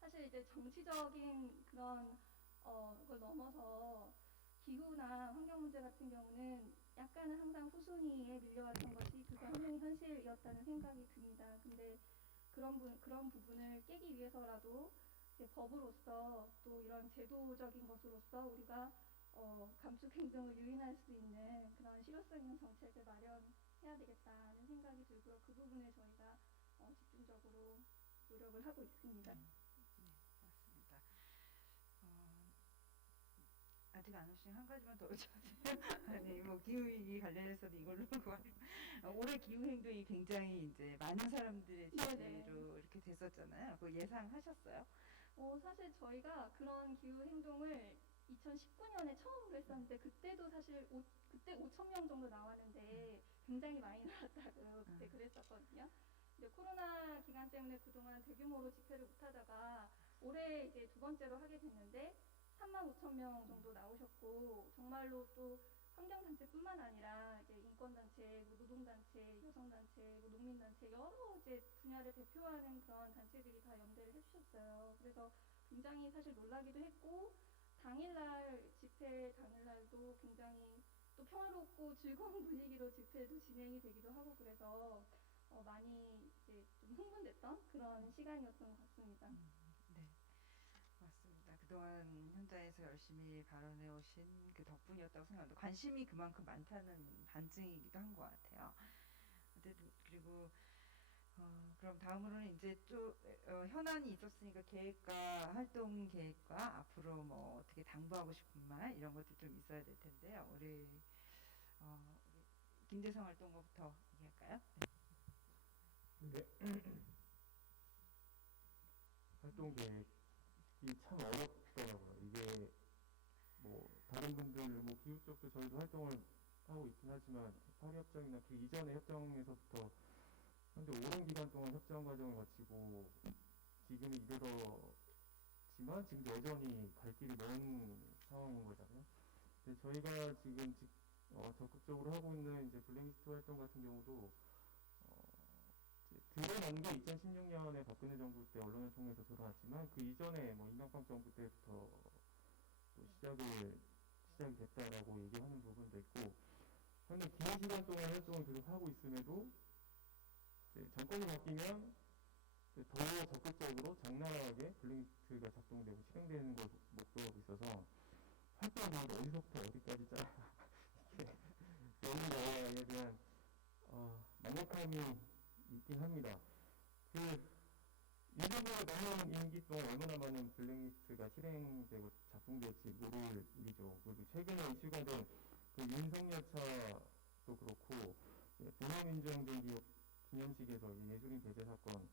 사실 이제 정치적인 그런 걸 넘어서 기후나 환경 문제 같은 경우는 약간은 항상 후순위에 밀려왔던 것이 불가능한 현실이었다는 생각이 듭니다. 근데 그런 부분을 깨기 위해서라도 이제 법으로서 또 이런 제도적인 것으로서 우리가 감축 행동을 유인할 수 있는 그런 실효성 있는 정책을 마련해야 되겠다는 생각이 들고요. 그 부분을 저희가 집중적으로 노력을 하고 있습니다. 맞습니다. 아직 안 오신 한 가지만 더 여쭤보세요. 아니 뭐 기후위기 관련해서도 이걸로 올해 기후 행동이 굉장히 이제 많은 사람들의 네네. 지지로 이렇게 됐었잖아요. 그거 예상하셨어요? 사실 저희가 그런 기후 행동을 2019년에 처음으로 했었는데 그때도 사실 그때 5천 명 정도 나왔는데 굉장히 많이 나왔다고 그때 그랬었거든요. 근데 코로나 기간 때문에 그동안 대규모로 집회를 못 하다가 올해 이제 두 번째로 하게 됐는데 3만 5천 명 정도 나오셨고 정말로 또 환경단체뿐만 아니라 이제 인권단체, 뭐 노동단체, 여성단체, 뭐 농민단체 여러 이제 분야를 대표하는 그런 단체들이 다 연대를 해주셨어요. 그래서 굉장히 사실 놀라기도 했고 당일날 집회 당일날도 굉장히 또 평화롭고 즐거운 분위기로 집회도 진행이 되기도 하고 그래서 많이 이제 좀 흥분됐던 그런 시간이었던 것 같습니다. 네, 맞습니다. 그동안 현장에서 열심히 발언해 오신 그 덕분이었다고 생각합니다. 관심이 그만큼 많다는 반증이기도 한 것 같아요. 어쨌든 그리고 그럼 다음으로는 이제 또 현안이 있었으니까 계획과 활동 계획과 앞으로 뭐 어떻게 당부하고 싶은 말 이런 것도 좀 있어야 될 텐데요. 우리 김대성 활동가부터 얘기할까요? 근데 활동 계획이 참 어렵더라고요. 이게 뭐 다른 분들 뭐 기후 쪽도 저희도 활동을 하고 있긴 하지만 파리 협정이나 그 이전의 협정에서부터 현재 오랜 기간 동안 협정 과정을 거치고 지금이 이르렀지만 지금 여전히 갈 길이 먼 상황인 거잖아요. 근데 저희가 지금 적극적으로 하고 있는 이제 블랙리스트 활동 같은 경우도 드러난 게 2016년에 박근혜 정부 때 언론을 통해서 드러났지만 그 이전에 뭐 이명박 정부 때부터 또 시작이 됐다라고 얘기하는 부분도 있고 상당히 긴 시간 동안 활동을 계속 하고 있음에도 정권이 바뀌면 더 적극적으로 적나라하게 블랙리스트가 작동되고 실행되는 걸 목도하고 있어서 활동 계획을 어디서부터 어디까지 짜야 되는가에 대한 막막함이 있긴 합니다. 인도가 남은 임기 동안 얼마나 많은 블랙리스트가 실행되고 작동될지 모를 일이죠. 그리고 최근에 이슈가 된 그 윤석열차도 그렇고 동아민주항쟁 기념식에서 예술인 배제 사건도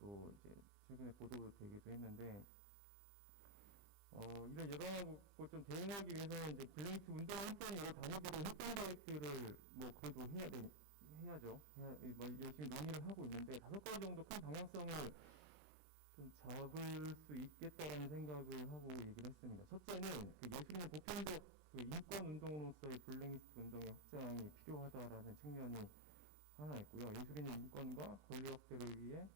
이제 최근에 보도되기도 했는데 이를 예방하고 좀 대응하기 위해서는 이제 블랙리스트 운동 한편이 여러 단위별로 협동 계획들을 뭐 그래도 해야죠. 뭐 열심히 논의를 하고 있는데 5가지 정도 큰 방향성을 좀 잡을 수 있겠다라는 생각을 하고 얘기를 했습니다. 첫째는 그 예술인의 보편적 그 인권 운동으로서의 블랙리스트 운동의 확장이 필요하다라는 측면이 하나 있고요. 예술인의 인권과 권리 확대를 위해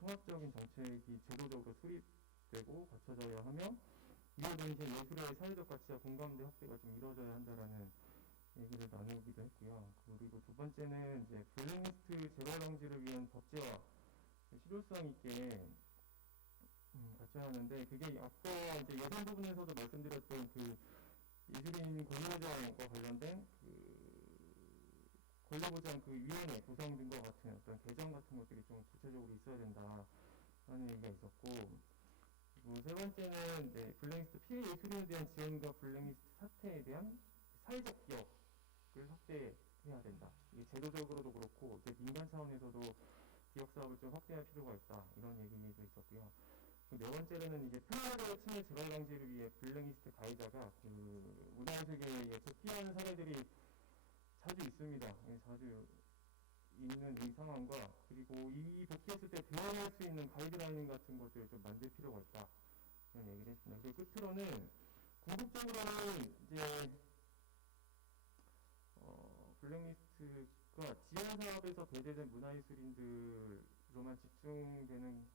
통합적인 정책이 제도적으로 수립되고 갖춰져야 하며 이와 동시에 예술의 사회적 가치와 공감대 확대가 좀 이루어져야 한다라는 얘기를 나누기도 했고요. 그리고 두 번째는 이제 블랙리스트 재발 방지를 위한 법제화 실효성 있게 갖춰야 하는데 그게 아까 이제 예산 부분에서도 말씀드렸던 그 예술인 권리보장과 관련된 그 권리보장 그 위원회 구성 등과 같은 어떤 개정 같은 것들이 좀 구체적으로 있어야 된다라는 얘기가 있었고 그리고 세 번째는 이제 블랙리스트 피해 예술인에 대한 지원과 블랙리스트 사태에 대한 사회적 기억을 확대해야 된다. 이게 제도적으로도 그렇고 이제 민간 차원에서도 지역 사업을 좀 확대할 필요가 있다 이런 얘기도 있었고요. 네 번째로는 이제 플레이어의 침해 재발 방지를 위해 블랙리스트 가해자가 그 문화예술계에 피하는 사례들이 자주 있습니다. 예, 자주 있는 이 상황과 그리고 이 복귀했을 때 대응할 수 있는 가이드라인 같은 것들을 좀 만들 필요가 있다 이런 얘기를 했습니다. 그리고 끝으로는 궁극적으로는 이제 블랙리스트가 지원 사업에서 배제된 문화예술인들로만 집중되는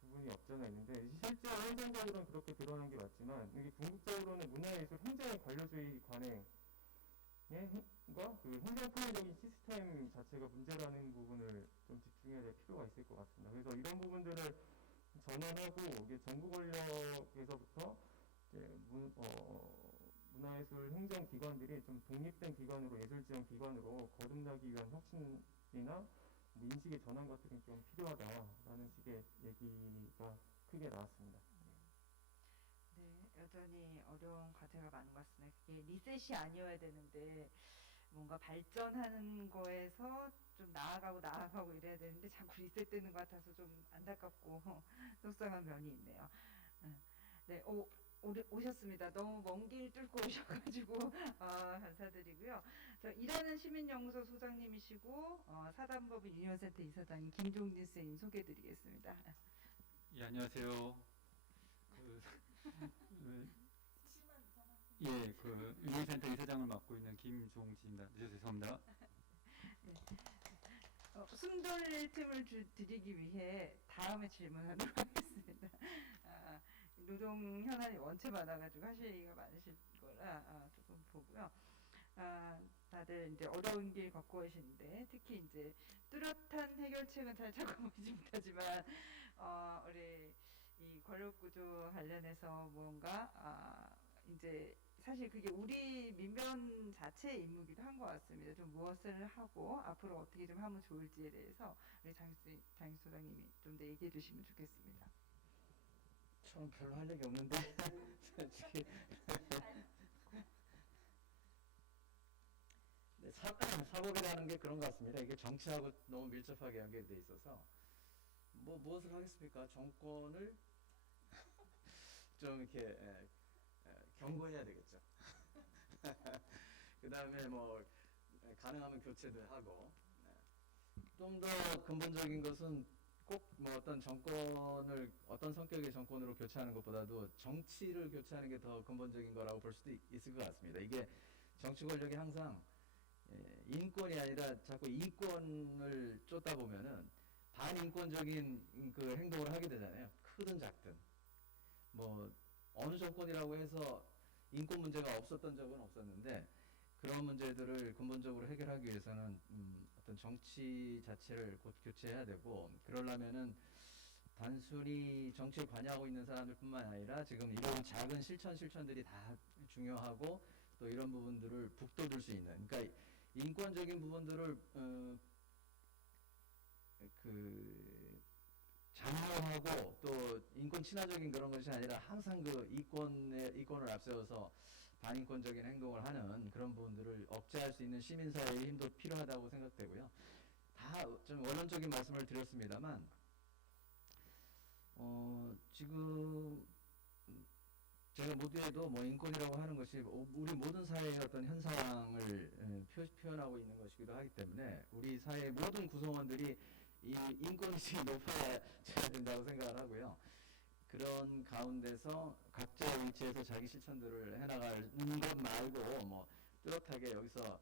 부분이 없잖아 있는데 실제 현장적으로는 그렇게 드러난 게 맞지만 이게 궁극적으로는 문화예술 행정의 관료주의 관행과 그 행정포괄적인 시스템 자체가 문제라는 부분을 좀 집중해야 될 필요가 있을 것 같습니다. 그래서 이런 부분들을 전환하고 이게 정부 권력에서부터 이제 문화예술 행정기관들이 좀 독립된 기관으로 예술지원 기관으로 거듭나기 위한 혁신이나 인식의 전환 같은 게 좀 필요하다라는 식의 얘기가 크게 나왔습니다. 네, 여전히 어려운 과제가 많은 것 같습니다. 그게 리셋이 아니어야 되는데 뭔가 발전하는 거에서 좀 나아가고 이래야 되는데 자꾸 리셋되는 것 같아서 좀 안타깝고 속상한 면이 있네요. 네, 오셨습니다. 너무 먼 길 뚫고 오셔가지고 감사드리고요. 저 일하는 시민연구소 소장님이시고 사단법인 유니온센터 이사장인 김종진 쌤 소개해드리겠습니다. 예, 안녕하세요. 유니센터 이사장을 맡고 있는 김종진입니다. 늦어서 죄송합니다. 숨 돌릴 틈을 드리기 위해 다음에 질문하도록 하겠습니다. 노동 현안이 원체 많아가지고 하실 얘기가 많으실 거라 조금 보고요. 다들 이제 어려운 길 걷고 계시는데 특히 이제 뚜렷한 해결책은 잘 찾고 보이지 못하지만 우리 이 권력구조 관련해서 뭔가 이제 사실 그게 우리 민변 자체의 임무기도 한 것 같습니다. 좀 무엇을 하고 앞으로 어떻게 좀 하면 좋을지에 대해서 우리 장희 소장님이 좀 더 얘기해 주시면 좋겠습니다. 저는 별로 할 얘기 없는데 솔직히 네, 사법이라는 게 그런 것 같습니다. 이게 정치하고 너무 밀접하게 연결돼 있어서 무엇을 하겠습니까? 정권을 좀 이렇게 경고해야 되겠죠. 그 다음에 가능하면 교체도 하고 좀 더 근본적인 것은 꼭 어떤 정권을 어떤 성격의 정권으로 교체하는 것보다도 정치를 교체하는 게 더 근본적인 거라고 볼 수도 있을 것 같습니다. 이게 정치 권력이 항상 인권이 아니라 자꾸 이권을 쫓다 보면은 반인권적인 그 행동을 하게 되잖아요. 크든 작든. 어느 정권이라고 해서 인권 문제가 없었던 적은 없었는데 그런 문제들을 근본적으로 해결하기 위해서는 어떤 정치 자체를 곧 교체해야 되고 그러려면은 단순히 정치에 관여하고 있는 사람들뿐만 아니라 지금 이런 작은 실천들이 다 중요하고 또 이런 부분들을 북돋을 수 있는 그러니까 인권적인 부분들을 장려하고 또 인권 친화적인 그런 것이 아니라 항상 그 이권을 앞세워서 반인권적인 행동을 하는 그런 부분들을 억제할 수 있는 시민사회의 힘도 필요하다고 생각되고요. 다 좀 원론적인 말씀을 드렸습니다만 지금 제가 모두에도 인권이라고 하는 것이 우리 모든 사회의 어떤 현상을 표현하고 있는 것이기도 하기 때문에 우리 사회의 모든 구성원들이 이 인권의식이 높아야 된다고 생각을 하고요. 그런 가운데서 각자의 위치에서 자기 실천들을 해나가는 것 말고 뚜렷하게 여기서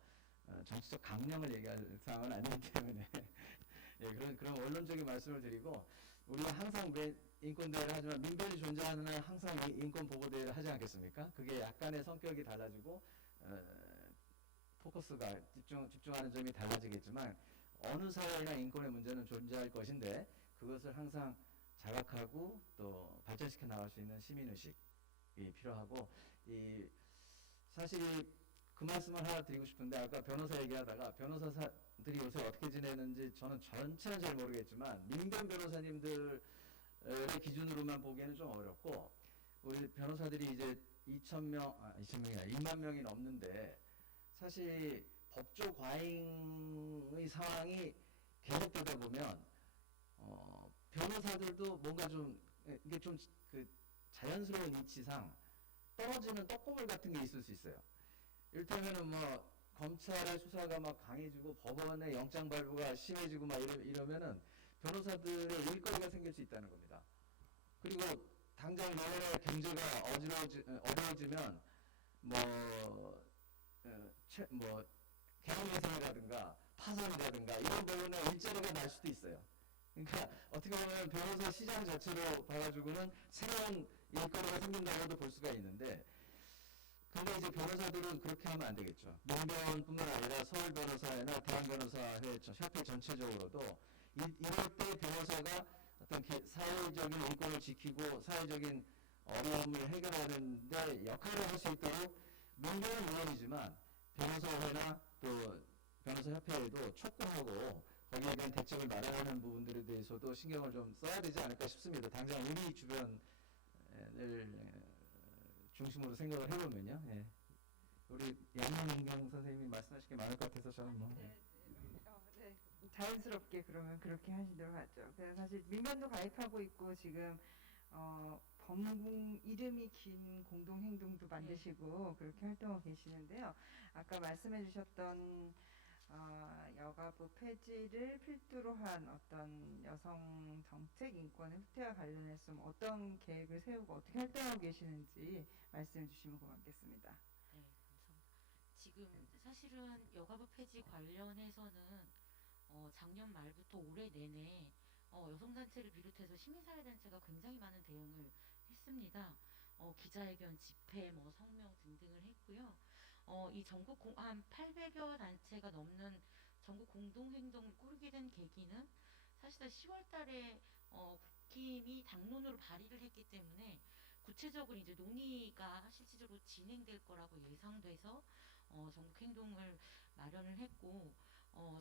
정치적 강령을 얘기할 상황은 아니기 때문에 예, 그런 원론적인 말씀을 드리고 우리가 항상 인권대회를 하지만 민변이 존재하는 한 항상 인권 보고대회를 하지 않겠습니까? 그게 약간의 성격이 달라지고 포커스가 집중하는 점이 달라지겠지만 어느 사회나 인권의 문제는 존재할 것인데 그것을 항상 자각하고 또 발전시켜 나갈 수 있는 시민의식이 필요하고 사실 그 말씀을 하나 드리고 싶은데 아까 변호사 얘기하다가 변호사들이 요새 어떻게 지내는지 저는 전체는 잘 모르겠지만 민변 변호사님들의 기준으로만 보기에는 좀 어렵고 우리 변호사들이 이제 2만 명이 넘는데 사실 법조 과잉의 이 상황이 계속되다 보면 변호사들도 뭔가 좀 이게 좀 그 자연스러운 이치상 떨어지는 떡고물 같은 게 있을 수 있어요. 이를테면은 뭐 검찰의 수사가 막 강해지고 법원의 영장 발부가 심해지고 막 이러면은 변호사들의 일거리가 생길 수 있다는 겁니다. 그리고 당장 너네 경제가 어려워지면 뭐 개인회생이라든가 파산이라든가 이런 부분에 일자리가 날 수도 있어요. 그러니까 어떻게 보면 변호사 시장 자체로 봐가지고는 새로운 일거리가 생긴다고도 볼 수가 있는데, 근데 이제 변호사들은 그렇게 하면 안 되겠죠. 민변뿐만 아니라 서울변호사회나 대한변호사회 협회 전체적으로도 이럴 때 변호사가 어떤 사회적인 인권을 지키고 사회적인 어려움을 해결하는데 역할을 할 수 있도록 민변은 물론이지만 변호사회나 또 변호사협회에도 촉구하고 거기에 대한 대책을 마련하는 부분들에 대해서도 신경을 좀 써야 되지 않을까 싶습니다. 당장 우리 주변을 중심으로 생각을 해보면요. 예. 우리 양민경 선생님이 말씀하실 게 많을 것 같아서 저는 뭐. 네. 자연스럽게 그러면 그렇게 하시도록 하죠. 그래서 사실 민변도 가입하고 있고 지금 이름이 긴 공동행동도 만드시고 그렇게 활동하고 계시는데요. 아까 말씀해주셨던 여가부 폐지를 필두로 한 어떤 여성 정책 인권의 후퇴와 관련해서 어떤 계획을 세우고 어떻게 활동하고 계시는지 말씀해 주시면 고맙겠습니다. 네, 감사합니다. 지금 사실은 여가부 폐지 관련해서는 작년 말부터 올해 내내 여성단체를 비롯해서 시민사회단체가 굉장히 많은 대응을 했습니다. 기자회견, 집회, 성명 등등을 했고요. 이 전국 한 800여 단체가 넘는 전국 공동행동을 꾸리게 된 계기는 사실상 10월 달에 국힘이 당론으로 발의를 했기 때문에 구체적으로 이제 논의가 실질적으로 진행될 거라고 예상돼서 전국 행동을 마련을 했고,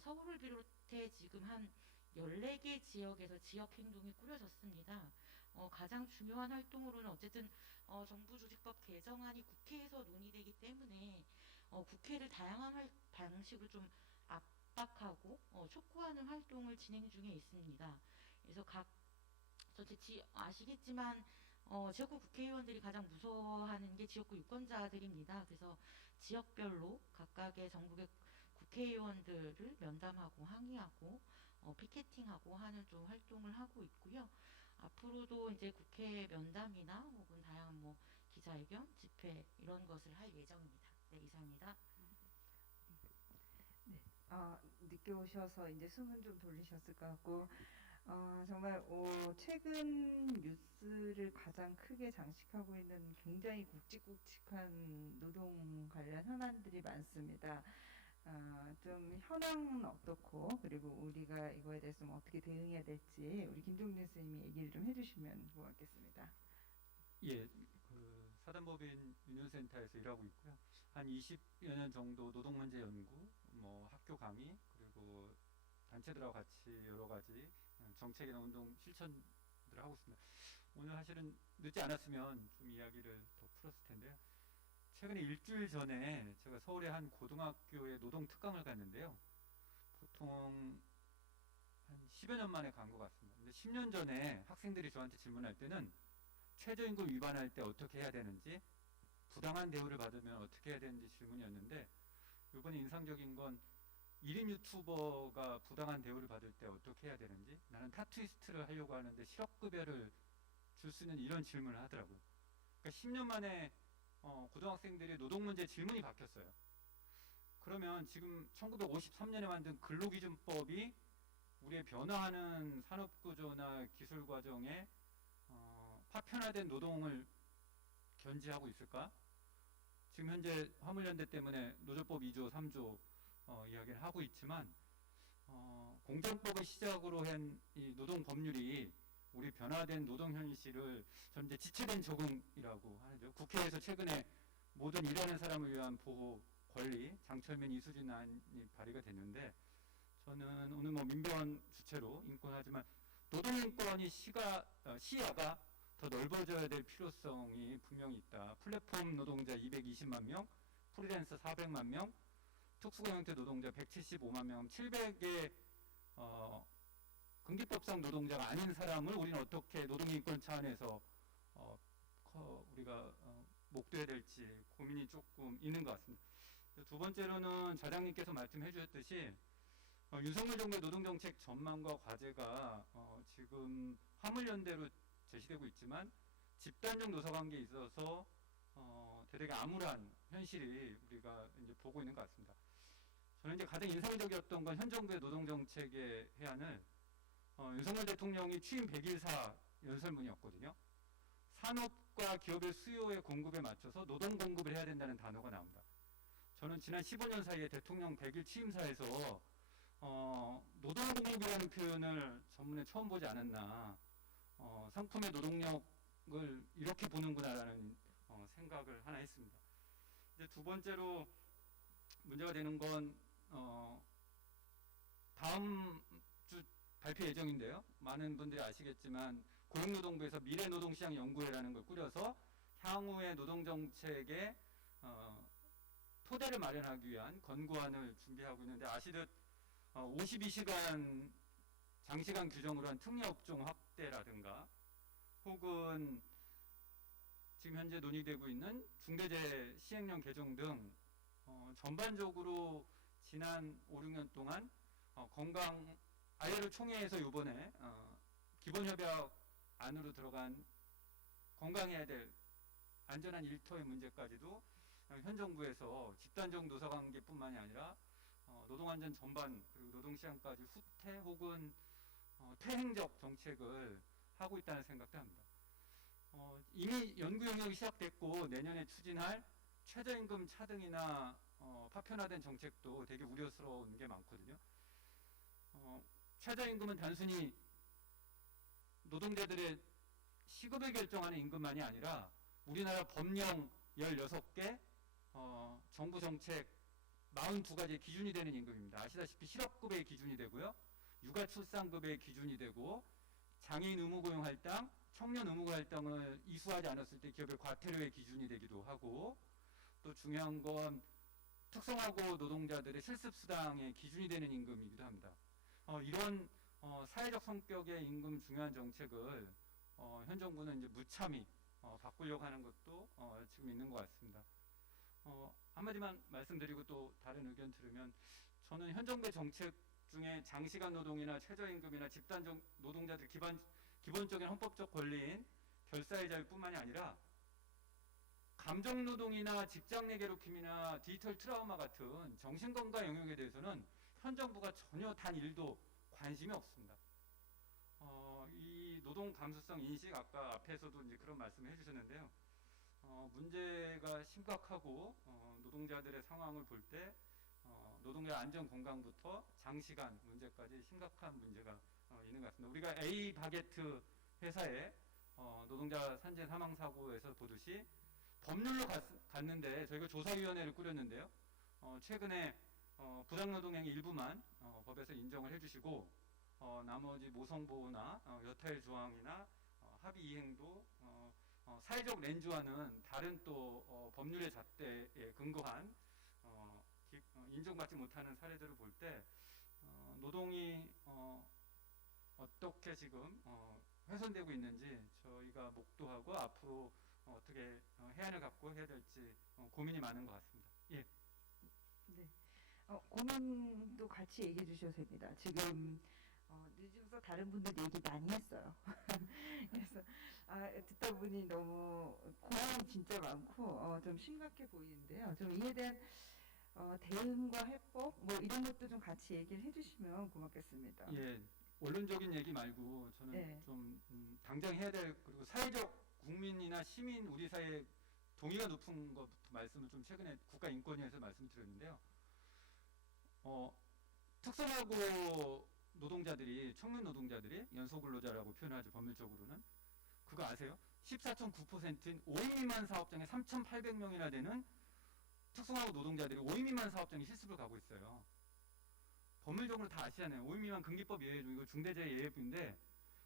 서울을 비롯해 지금 한 14개 지역에서 지역 행동이 꾸려졌습니다. 가장 중요한 활동으로는 어쨌든 정부조직법 개정안이 국회에서 논의되기 때문에 국회를 다양한 방식으로 좀 압박하고 촉구하는 활동을 진행 중에 있습니다. 그래서 아시겠지만 지역구 국회의원들이 가장 무서워하는 게 지역구 유권자들입니다. 그래서 지역별로 각각의 전국의 국회의원들을 면담하고 항의하고 피켓팅하고 하는 좀 활동을 하고 있고요. 앞으로도 이제 국회 면담이나 혹은 다양한 기자회견, 집회 이런 것을 할 예정입니다. 네, 이상입니다. 늦게 오셔서 이제 숨은 좀 돌리셨을 것 같고 정말 최근 뉴스를 가장 크게 장식하고 있는 굉장히 굵직굵직한 노동 관련 현안들이 많습니다. 좀 현황은 어떻고 그리고 우리가 이거에 대해서 어떻게 대응해야 될지 우리 김종진 선생님이 얘기를 좀 해주시면 고맙겠습니다. 예, 그 사단법인 유년센터에서 일하고 있고요. 한 20여 년 정도 노동문제 연구, 학교 강의, 그리고 단체들하고 같이 여러 가지 정책이나 운동 실천들을 하고 있습니다. 오늘 사실은 늦지 않았으면 좀 이야기를 더 풀었을 텐데요. 최근에 일주일 전에 제가 서울의 한 고등학교에 노동 특강을 갔는데요. 보통 한 10여 년 만에 간 것 같습니다. 근데 10년 전에 학생들이 저한테 질문할 때는 최저임금 위반할 때 어떻게 해야 되는지, 부당한 대우를 받으면 어떻게 해야 되는지 질문이었는데, 이번에 인상적인 건 1인 유튜버가 부당한 대우를 받을 때 어떻게 해야 되는지, 나는 타투이스트를 하려고 하는데 실업급여를 줄 수 있는 이런 질문을 하더라고요. 그러니까 10년 만에 고등학생들이 노동문제 질문이 바뀌었어요. 그러면 지금 1953년에 만든 근로기준법이 우리의 변화하는 산업구조나 기술과정에 파편화된 노동을 견지하고 있을까? 지금 현재 화물연대 때문에 노조법 2조, 3조 이야기를 하고 있지만 공정법을 시작으로 한 이 노동 법률이 우리 변화된 노동 현실을 전 이제 지체된 적응이라고 하죠. 국회에서 최근에 모든 일하는 사람을 위한 보호 권리, 장철민 이수진 안이 발의가 됐는데, 저는 오늘 민변 주체로 인권하지만 노동인권이 시야가 더 넓어져야 될 필요성이 분명히 있다. 플랫폼 노동자 220만 명, 프리랜서 400만 명, 특수고 형태 노동자 175만 명, 700의 근기법상 노동자가 아닌 사람을 우리는 어떻게 노동인권 차원에서 우리가 목도해야 될지 고민이 조금 있는 것 같습니다. 두 번째로는 좌장님께서 말씀해 주셨듯이 윤석열 정부의 노동정책 전망과 과제가 지금 화물연대로 제시되고 있지만 집단적 노사관계에 있어서 대대가 암울한 현실이 우리가 이제 보고 있는 것 같습니다. 저는 이제 가장 인상적이었던 건 현 정부의 노동정책의 해안은 윤석열 대통령이 취임 100일사 연설문이었거든요. 산업과 기업의 수요의 공급에 맞춰서 노동 공급을 해야 된다는 단어가 나옵니다. 저는 지난 15년 사이에 대통령 100일 취임사에서 노동 공급이라는 표현을 전문에 처음 보지 않았나, 상품의 노동력을 이렇게 보는구나라는 생각을 하나 했습니다. 이제 두 번째로 문제가 되는 건 다음 주 발표 예정인데요. 많은 분들이 아시겠지만 고용노동부에서 미래노동시장연구회라는 걸 꾸려서 향후의 노동정책의 토대를 마련하기 위한 권고안을 준비하고 있는데, 아시듯 52시간 장시간 규정으로 한 특례업종 확대라든가 혹은 지금 현재 논의되고 있는 중대재해 시행령 개정 등 전반적으로 지난 5, 6년 동안 건강 ILO 총회에서 이번에 기본협약 안으로 들어간 건강해야 될 안전한 일터의 문제까지도 현 정부에서 집단적 노사관계뿐만이 아니라 노동안전 전반 그리고 노동시장까지 후퇴 혹은 퇴행적 정책을 하고 있다는 생각도 합니다. 이미 연구 영역이 시작됐고 내년에 추진할 최저임금 차등이나 파편화된 정책도 되게 우려스러운 게 많거든요. 최저임금은 단순히 노동자들의 시급을 결정하는 임금만이 아니라 우리나라 법령 16개, 정부 정책 42가지의 기준이 되는 임금입니다. 아시다시피 실업급의 기준이 되고요. 육아출산급의 기준이 되고, 장애인 의무고용 할당, 청년 의무고용 할당을 이수하지 않았을 때 기업의 과태료의 기준이 되기도 하고, 또 중요한 건 특성화고 노동자들의 실습수당의 기준이 되는 임금이기도 합니다. 이런 사회적 성격의 임금 중요한 정책을 현 정부는 이제 무참히 바꾸려고 하는 것도 지금 있는 것 같습니다. 한마디만 말씀드리고 또 다른 의견 들으면, 저는 현 정부의 정책 중에 장시간 노동이나 최저임금이나 집단적 노동자들 기본적인 헌법적 권리인 결사의 자유뿐만이 아니라 감정노동이나 직장 내 괴롭힘이나 디지털 트라우마 같은 정신건강 영역에 대해서는 현 정부가 전혀 단 1도 관심이 없습니다. 이 노동 감수성 인식, 아까 앞에서도 이제 그런 말씀을 해주셨는데요. 문제가 심각하고 노동자들의 상황을 볼 때 노동자 안전 건강부터 장시간 문제까지 심각한 문제가 있는 것 같습니다. 우리가 A 바게트 회사의 노동자 산재 사망 사고에서 보듯이 법률로 갔는데 저희가 조사위원회를 꾸렸는데요. 최근에 부당노동행위 일부만 법에서 인정을 해주시고 나머지 모성보호나 여타일 조항이나 합의 이행도 사회적 렌즈와는 다른 또 법률의 잣대에 근거한 인정받지 못하는 사례들을 볼 때 노동이 어떻게 지금 훼손되고 있는지 저희가 목도하고 앞으로 어떻게 해안을 갖고 해야 될지 고민이 많은 것 같습니다. 예. 네. 고민도 같이 얘기해 주셔도 됩니다. 지금 늦어서 다른 분들 얘기 많이 했어요. 그래서 듣다 보니 너무 고민이 진짜 많고 좀 심각해 보이는데요. 좀 이에 대한 대응과 해법 뭐 이런 것도 좀 같이 얘기를 해주시면 고맙겠습니다. 예. 원론적인 얘기 말고 저는 네. 좀 당장 해야 될, 그리고 사회적 국민이나 시민 우리 사회에 동의가 높은 것부터 말씀을 좀 최근에 국가인권위에서 말씀드렸는데요. 특성화고 노동자들이, 청년 노동자들이 연소근로자라고 표현하죠, 법률적으로는. 그거 아세요? 14.9%인 5인 미만 사업장에 3,800명이나 되는 특성화고 노동자들이 5인 미만 사업장에 실습을 가고 있어요. 법률적으로 다 아시잖아요. 5인 미만 근기법 예외 중 이거 중대재해 예외인데,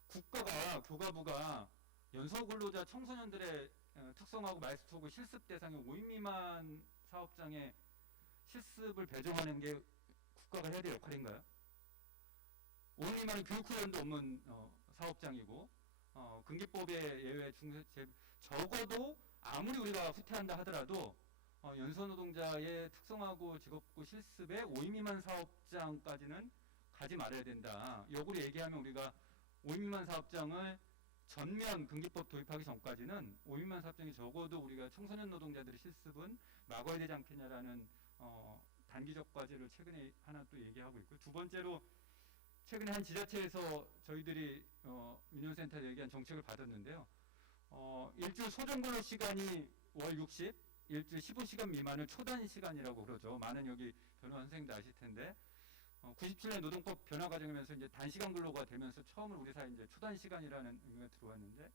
국가가, 교가부가 연소근로자 청소년들의 특성화고 마이스토고 실습 대상의 5인 미만 사업장에 실습을 배정하는 게 국가가 해야 될 역할인가요? 5인 미만은 교육 훈련도 없는 사업장이고 근기법의 예외 적어도 아무리 우리가 후퇴한다 하더라도 연소노동자의 특성화고 직업고 실습에 5인 미만 사업장까지는 가지 말아야 된다. 역으로 얘기하면 우리가 5인 미만 사업장을 전면 근기법 도입하기 전까지는 5인 미만 사업장이 적어도 우리가 청소년 노동자들의 실습은 막아야 되지 않겠냐라는 단기적 과제를 최근에 하나 또 얘기하고 있고, 두 번째로 최근에 한 지자체에서 저희들이 민원센터에 얘기한 정책을 받았는데요. 일주일 소정근로 시간이 월 60, 일주일 15시간 미만을 초단 시간이라고 그러죠. 많은 여기 변호사 선생님도 아실 텐데 97년 노동법 변화 과정이면서 이제 단시간 근로가 되면서 처음으로 우리 사회에 이제 초단 시간이라는 의미가 들어왔는데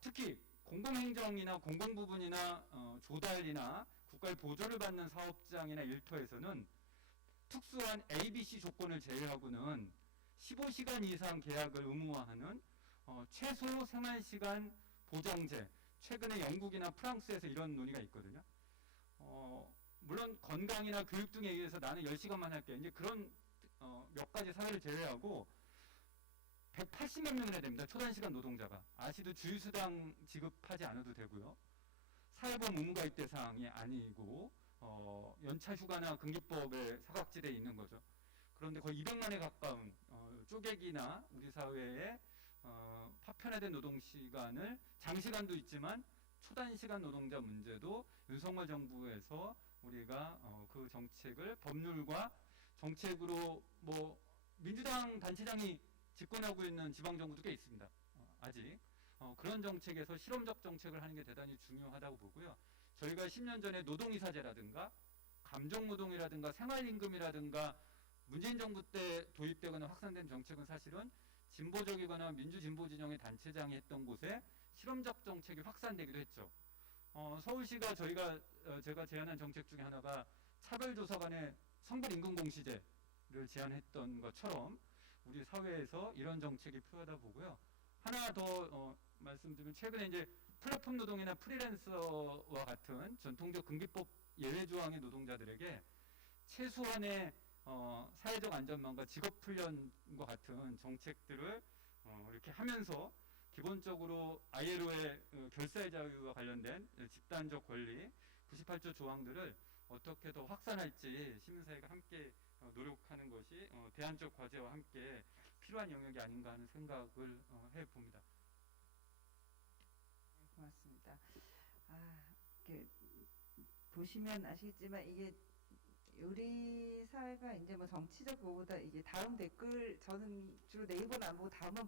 특히 공공행정이나 공공부문이나 조달이나 국가의 보조를 받는 사업장이나 일터에서는 특수한 ABC 조건을 제외하고는 15시간 이상 계약을 의무화하는 최소 생활시간 보장제, 최근에 영국이나 프랑스에서 이런 논의가 있거든요. 물론 건강이나 교육 등에 의해서 나는 10시간만 할게. 이제 그런 몇 가지 사회를 제외하고 180만 명이나 됩니다. 초단시간 노동자가. 아시도 주휴수당 지급하지 않아도 되고요. 사회보험 의무가입 대상이 아니고 연차휴가나 근기법의 사각지대에 있는 거죠. 그런데 거의 200만에 가까운 쪼개기나 우리 사회의 파편화된 노동시간을 장시간도 있지만 초단시간 노동자 문제도 윤석열 정부에서 우리가 그 정책을 법률과 정책으로 뭐 민주당 단체장이 집권하고 있는 지방정부도 꽤 있습니다. 아직 그런 정책에서 실험적 정책을 하는 게 대단히 중요하다고 보고요. 저희가 10년 전에 노동이사제라든가 감정노동이라든가 생활임금이라든가 문재인 정부 때 도입되거나 확산된 정책은 사실은 진보적이거나 민주진보 진영의 단체장이 했던 곳에 실험적 정책이 확산되기도 했죠. 서울시가 제가 제안한 정책 중에 하나가 차별조사 간의 성별임금공시제를 제안했던 것처럼 우리 사회에서 이런 정책이 필요하다 보고요. 하나 더 말씀드리면 최근에 이제 플랫폼 노동이나 프리랜서와 같은 전통적 근기법 예외 조항의 노동자들에게 최소한의 사회적 안전망과 직업훈련과 같은 정책들을 이렇게 하면서 기본적으로 ILO의 결사의 자유와 관련된 집단적 권리 98조 조항들을 어떻게 더 확산할지 시민사회가 함께 노력하는 것이 대안적 과제와 함께 필요한 영역이 아닌가 하는 생각을 해봅니다. 네, 고맙습니다. 이렇게 보시면 아시겠지만 이게 우리 사회가 이제 뭐 정치적 거보다 이게 다음 댓글, 저는 주로 네이버는 안 보고 다음만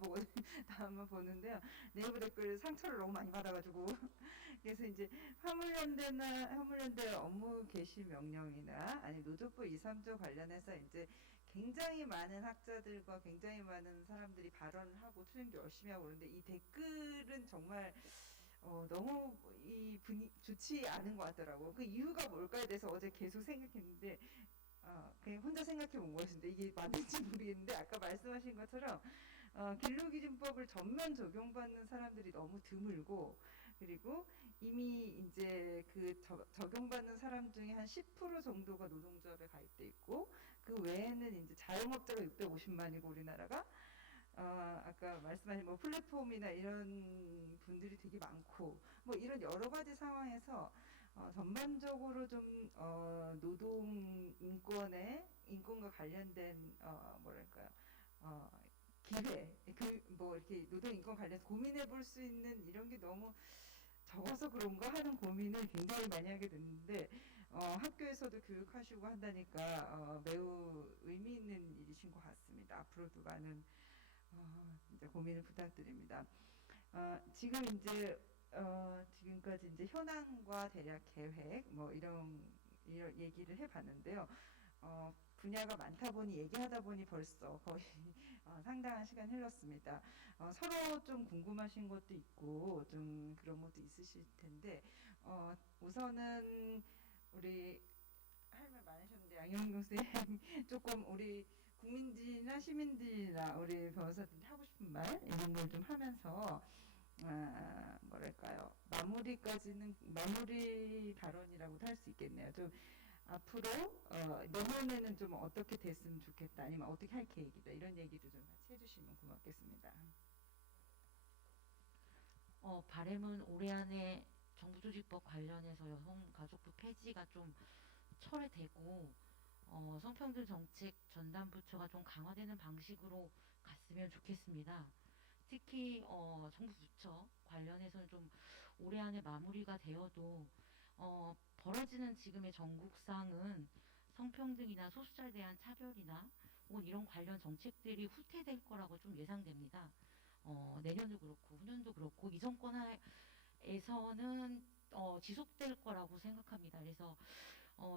보는데요. 네이버 댓글 상처를 너무 많이 받아가지고 그래서 이제 화물연대 업무 개시 명령이나 아니 노조법 2, 3조 관련해서 이제 굉장히 많은 학자들과 굉장히 많은 사람들이 발언을 하고 투쟁도 열심히 하고 그러는데 이 댓글은 정말 너무 좋지 않은 것 같더라고요. 그 이유가 뭘까에 대해서 어제 계속 생각했는데, 그냥 혼자 생각해 본 것인데, 이게 맞는지 모르겠는데, 아까 말씀하신 것처럼, 근로기준법을 전면 적용받는 사람들이 너무 드물고, 그리고 이미 이제 그 적용받는 사람 중에 한 10% 정도가 노동조합에 가입돼 있고, 그 외에는 이제 자영업자가 650만이고, 우리나라가, 아까 말씀하신 뭐 플랫폼이나 이런 분들이 되게 많고 뭐 이런 여러 가지 상황에서 전반적으로 좀 노동 인권과 관련된 뭐랄까요 기회 뭐 이렇게 노동 인권 관련해서 고민해 볼 수 있는 이런 게 너무 적어서 그런가 하는 고민을 굉장히 많이 하게 됐는데 학교에서도 교육하시고 한다니까 매우 의미 있는 일이신 것 같습니다. 앞으로도 많은 이제 고민을 부탁드립니다. 지금 이제 지금까지 이제 현황과 대략 계획 뭐 이런 얘기를 해봤는데요. 분야가 많다 보니 얘기하다 보니 벌써 거의 상당한 시간 흘렀습니다. 서로 좀 궁금하신 것도 있고 좀 그런 것도 있으실 텐데 우선은 우리 할 말 많으셨는데 양영경 선생님 조금 우리 국민들이나 시민들이나 우리 변호사들이 하고 싶은 말 이런 걸 좀 하면서 뭐랄까요, 마무리 발언이라고도 할 수 있겠네요. 좀 앞으로 내년에는 좀 어떻게 됐으면 좋겠다, 아니면 어떻게 할 계획이다, 이런 얘기도 좀 같이 해주시면 고맙겠습니다. 바람은 올해 안에 정부조직법 관련해서 여성가족부 폐지가 좀 철회되고 성평등 정책 전담부처가 좀 강화되는 방식으로 갔으면 좋겠습니다. 특히 정부 부처 관련해서는 좀 올해 안에 마무리가 되어도 벌어지는 지금의 전국상은 성평등이나 소수자에 대한 차별이나 혹은 이런 관련 정책들이 후퇴될 거라고 좀 예상됩니다. 내년도 그렇고 후년도 그렇고 이 정권 하에서는 지속될 거라고 생각합니다. 그래서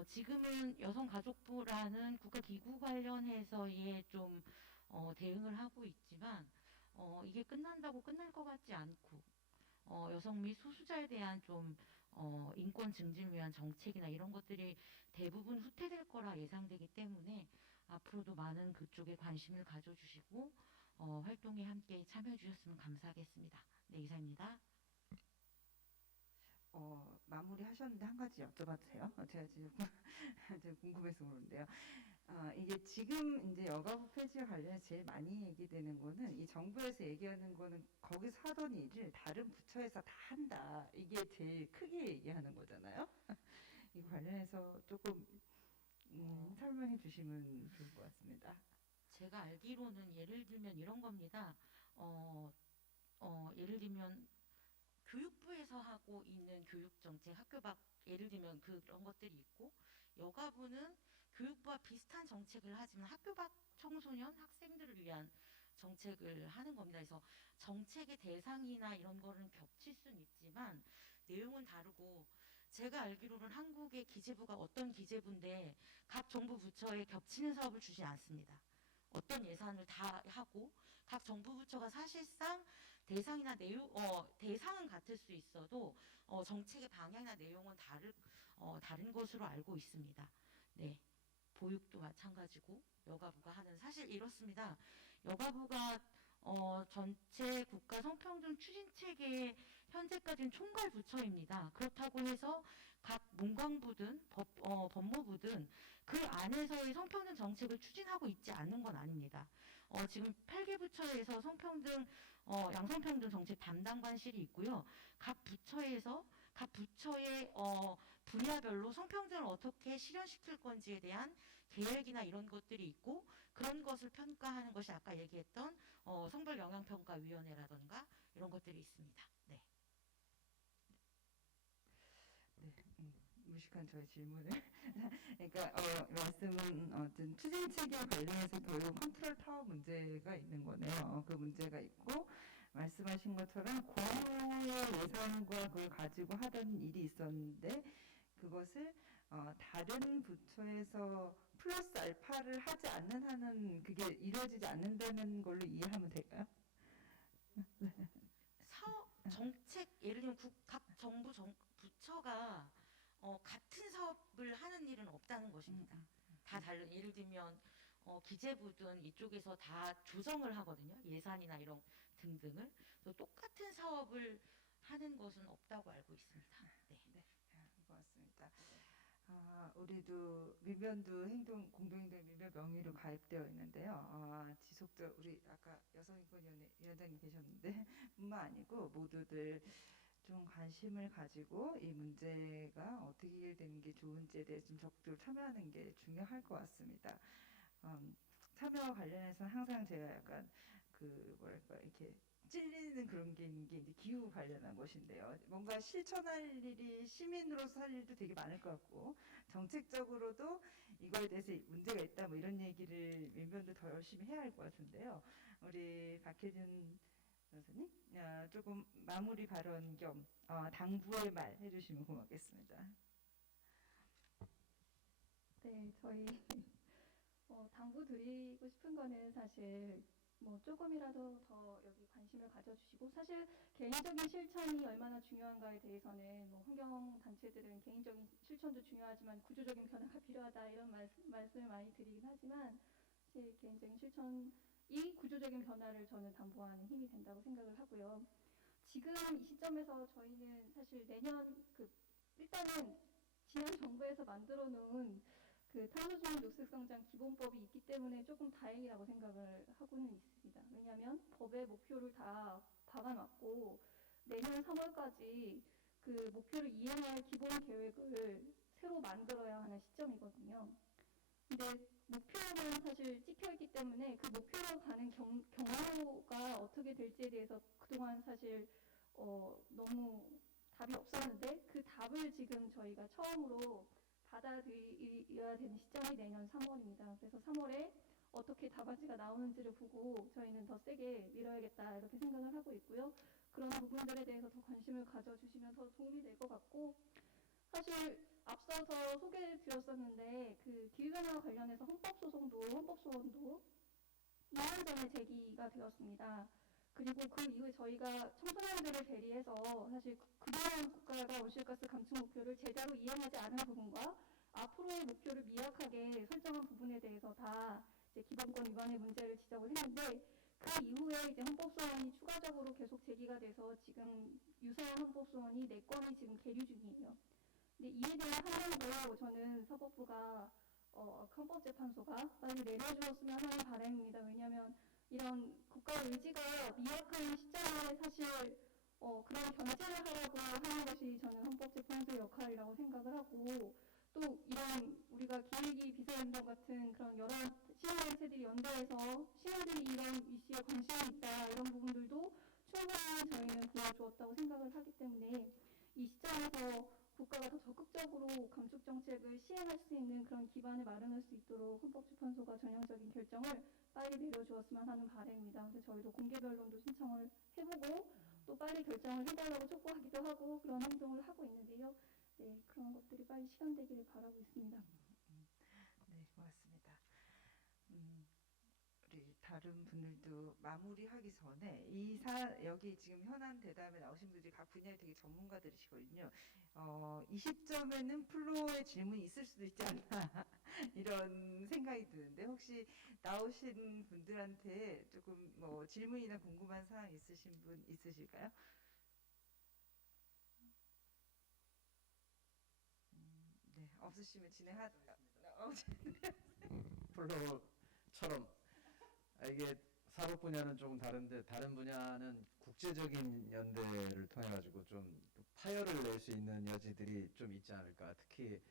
지금은 여성가족부라는 국가기구 관련해서의 좀 대응을 하고 있지만 이게 끝난다고 끝날 것 같지 않고 여성 및 소수자에 대한 좀 인권 증진을 위한 정책이나 이런 것들이 대부분 후퇴될 거라 예상되기 때문에 앞으로도 많은 그쪽에 관심을 가져주시고 활동에 함께 참여해 주셨으면 감사하겠습니다. 네, 이상입니다. 마무리 하셨는데 한 가지 여쭤봐도 돼요? 제가 지금 제가 궁금해서 그러는데요. 이게 지금 이제 여가부 폐지와 관련해서 제일 많이 얘기되는 거는, 이 정부에서 얘기하는 거는 거기서 하던 일을 다른 부처에서 다 한다, 이게 제일 크게 얘기하는 거잖아요. 이거 관련해서 조금 설명해 주시면 좋을 것 같습니다. 제가 알기로는 예를 들면 이런 겁니다. 예를 들면 교육부에서 하고 있는 교육정책, 학교 밖 예를 들면 그런 것들이 있고, 여가부는 교육부와 비슷한 정책을 하지만 학교 밖 청소년, 학생들을 위한 정책을 하는 겁니다. 그래서 정책의 대상이나 이런 거는 겹칠 수는 있지만 내용은 다르고, 제가 알기로는 한국의 기재부가 어떤 기재부인데 각 정부 부처에 겹치는 사업을 주지 않습니다. 어떤 예산을 다 하고 각 정부 부처가 사실상 대상이나 내용, 대상은 같을 수 있어도 정책의 방향이나 내용은 다른 것으로 알고 있습니다. 네, 보육도 마찬가지고 여가부가 하는, 사실 이렇습니다. 여가부가 전체 국가 성평등 추진 체계의 현재까지는 총괄 부처입니다. 그렇다고 해서 각 문광부든 법무부든 그 안에서의 성평등 정책을 추진하고 있지 않는 건 아닙니다. 지금 8개 부처에서 성평등, 양성평등 정책 담당관실이 있고요. 각 부처의 분야별로 성평등을 어떻게 실현시킬 건지에 대한 계획이나 이런 것들이 있고, 그런 것을 평가하는 것이 아까 얘기했던 성별 영향평가위원회라던가 이런 것들이 있습니다. 네. 네, 무식한 저의 질문을. 그러니까 말씀은 어떤 추진 체계 관련해서 결국 컨트롤 타워 문제가 있는 거네요. 그 문제가 있고, 말씀하신 것처럼 고유의 예산과 그걸 가지고 하던 일이 있었는데, 그것을 다른 부처에서 플러스 알파를 하지 않는 한은 그게 이루어지지 않는다는 걸로 이해하면 될까요? 정책, 예를 들면 각 정부 부처가 같은 사업을 하는 일은 없다는 것입니다. 다 다른, 예를 들면 기재부든 이쪽에서 다 조정을 하거든요. 예산이나 이런 등등을. 그래서 똑같은 사업을 하는 것은 없다고 알고 있습니다. 네. 고맙습니다. 우리도 민변도 공동행동 민변 명의로 가입되어 있는데요. 지속적, 우리 아까 여성인권위원회 위원장님 계셨는데 뿐만 아니고 모두들 좀 관심을 가지고 이 문제가 어떻게 해결되는 게 좋은지에 대해 좀 적극적으로 참여하는 게 중요할 것 같습니다. 참여와 관련해서 항상 제가 약간 뭐랄까, 이렇게 찔리는 그런 게 있는 게 이제 기후 관련한 것인데요. 뭔가 실천할 일이, 시민으로서 할 일도 되게 많을 것 같고, 정책적으로도 이거에 대해서 문제가 있다, 뭐 이런 얘기를 민변도 더 열심히 해야 할 것 같은데요. 우리 박혜준 선생님, 조금 마무리 발언 겸 당부의 말 해주시면 고맙겠습니다. 네, 저희 당부 드리고 싶은 거는 사실 뭐 조금이라도 더 여기 관심을 가져주시고, 사실 개인적인 실천이 얼마나 중요한가에 대해서는 뭐 환경 단체들은 개인적인 실천도 중요하지만 구조적인 변화가 필요하다, 이런 말씀을 많이 드리긴 하지만, 제 개인적인 실천이 구조적인 변화를 저는 담보하는 힘이 된다고 생각을 하고요. 지금 이 시점에서 저희는 사실 내년 일단은 지난 정부에서 만들어 놓은 탄소중립 녹색성장 기본법이 있기 때문에 조금 다행이라고 생각을 하고는 있습니다. 왜냐하면 법의 목표를 다 박아놨고 내년 3월까지 그 목표를 이행할 기본 계획을 새로 만들어야 하는 시점이거든요. 근데 목표는 사실 찍혀있기 때문에 그 목표로 가는 경로가 어떻게 될지에 대해서 그동안 사실 너무 답이 없었는데 그 답을 지금 저희가 처음으로 받아들여야 되는 시점이 내년 3월입니다. 그래서 3월에 어떻게 답안지가 나오는지를 보고 저희는 더 세게 밀어야겠다 이렇게 생각을 하고 있고요. 그런 부분들에 대해서 더 관심을 가져주시면 더 도움이 될 것 같고 사실 앞서서 소개를 드렸었는데 기후변화와 관련해서 헌법소원도 2년 전에 제기가 되었습니다. 그리고 그 이후에 저희가 청소년들을 대리해서 사실 그동안 국가가 온실가스 감축 목표를 제대로 이행하지 않은 부분과 앞으로의 목표를 미약하게 설정한 부분에 대해서 다 이제 기본권 위반의 문제를 지적을 했는데 그 이후에 이제 헌법소원이 추가적으로 계속 제기가 돼서 지금 유사한 헌법소원이 4건이 지금 계류 중이에요. 근데 이에 대한 판단도 저는 사법부가 헌법재판소가 빨리 내려주었으면 하는 바람입니다. 왜냐하면 이런 국가 의지가 미약한 시점에 사실 그런 견제를 하라고 하는 것이 저는 헌법재판소의 역할이라고 생각을 하고 또 이런 우리가 기레기 비서운동 같은 그런 여러 시민단체들이 연대해서 시민들이 이런 이슈에 관심이 있다 이런 부분들도 충분히 저희는 보여주었다고 생각을 하기 때문에 이 시점에서 국가가 더 적극적으로 감축 정책을 시행할 수 있는 그런 기반을 마련할 수 있도록 헌법재판소가 전향적인 결정을 빨리 내려주었으면 하는 바람입니다. 그래서 저희도 공개 변론도 신청을 해보고 또 빨리 결정을 해달라고 촉구하기도 하고 그런 행동을 하고 있는데요. 네, 그런 것들이 빨리 실현되기를 바라고 있습니다. 네, 고맙습니다. 우리 다른 분들도 마무리하기 전에 여기 지금 현안 대담에 나오신 분들이 각 분야에 되게 전문가들이시거든요. 이 시점에는 플로어에 질문이 있을 수도 있지 않나 이런 생각이 드는데 혹시 나오신 분들한테 조금 뭐 질문이나 궁금한 사항 있으신 분 있으실까요? 네, 없으시면 플로처럼 이게 사법 분야는 조금 다른데 다른 분야는 국제적인 연대를 통해 가지고 좀 파열을 낼 수 있는 여지들이 좀 있지 않을까. 특히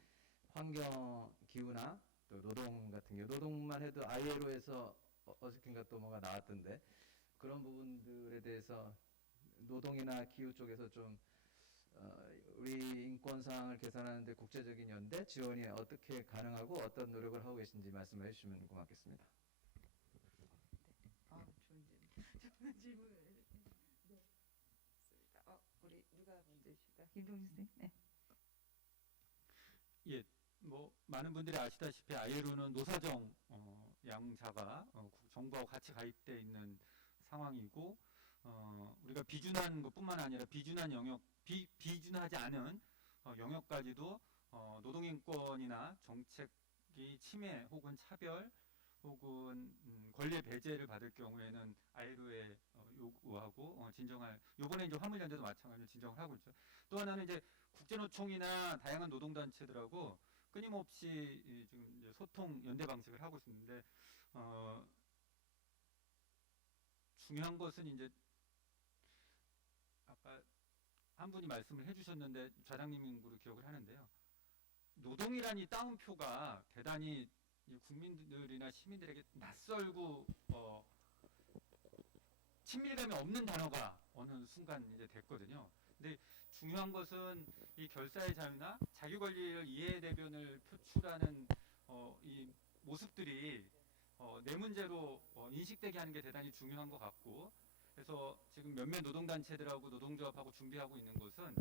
환경 기후나 또 노동 같은 경우 노동만 해도 ILO에서 어저께인가 또 뭐가 나왔던데 그런 부분들에 대해서 노동이나 기후 쪽에서 좀 우리 인권 사항을 개선하는데 국제적인 연대 지원이 어떻게 가능하고 어떤 노력을 하고 계신지 말씀해 주시면 고맙겠습니다. 좋은 질문. 네. 좋습니다. 우리 누가 먼저 해주실까요? 김동진 선생님. 네. 예, 뭐 많은 분들이 아시다시피 ILO는 노사정 양자가 정부하고 같이 가입돼 있는 상황이고 우리가 비준한 것뿐만 아니라 비준한 영역, 비준하지 않은 영역까지도 노동인권이나 정책이 침해 혹은 차별 혹은 권리 배제를 받을 경우에는 ILO에 요구하고 진정할 요번에 이제 화물연대도 마찬가지로 진정을 하고 있죠. 또 하나는 이제 국제노총이나 다양한 노동단체들하고 끊임없이 지금 이제 소통 연대 방식을 하고 있는데 중요한 것은 이제 아까 한 분이 말씀을 해주셨는데 좌장님인 걸로 기억을 하는데요. 노동이란 이 따옴표가 대단히 국민들이나 시민들에게 낯설고 친밀감이 없는 단어가 어느 순간 이제 됐거든요. 근데 중요한 것은 이 결사의 자유나 자기 권리를 이해 대변을 표출하는 이 모습들이 내 문제로 인식되게 하는 게 대단히 중요한 것 같고, 그래서 지금 몇몇 노동단체들하고 노동조합하고 준비하고 있는 것은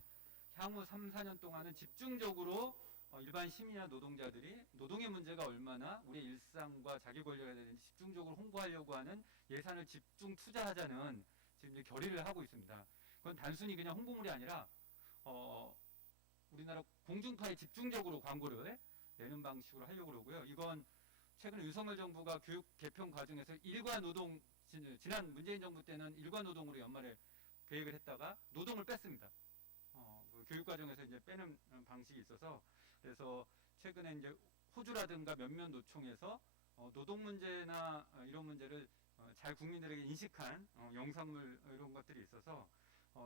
향후 3, 4년 동안은 집중적으로 일반 시민이나 노동자들이 노동의 문제가 얼마나 우리의 일상과 자기 권리가 되는지 집중적으로 홍보하려고 하는 예산을 집중 투자하자는 지금 이제 결의를 하고 있습니다. 그건 단순히 그냥 홍보물이 아니라 우리나라 공중파에 집중적으로 광고를 내는 방식으로 하려고 그러고요. 이건 최근에 윤석열 정부가 교육 개편 과정에서 일과 노동, 지난 문재인 정부 때는 일과 노동으로 연말에 계획을 했다가 노동을 뺐습니다. 그 교육 과정에서 이제 빼는 방식이 있어서 그래서 최근에 이제 호주라든가 몇몇 노총에서 노동 문제나 이런 문제를 잘 국민들에게 인식한 영상물 이런 것들이 있어서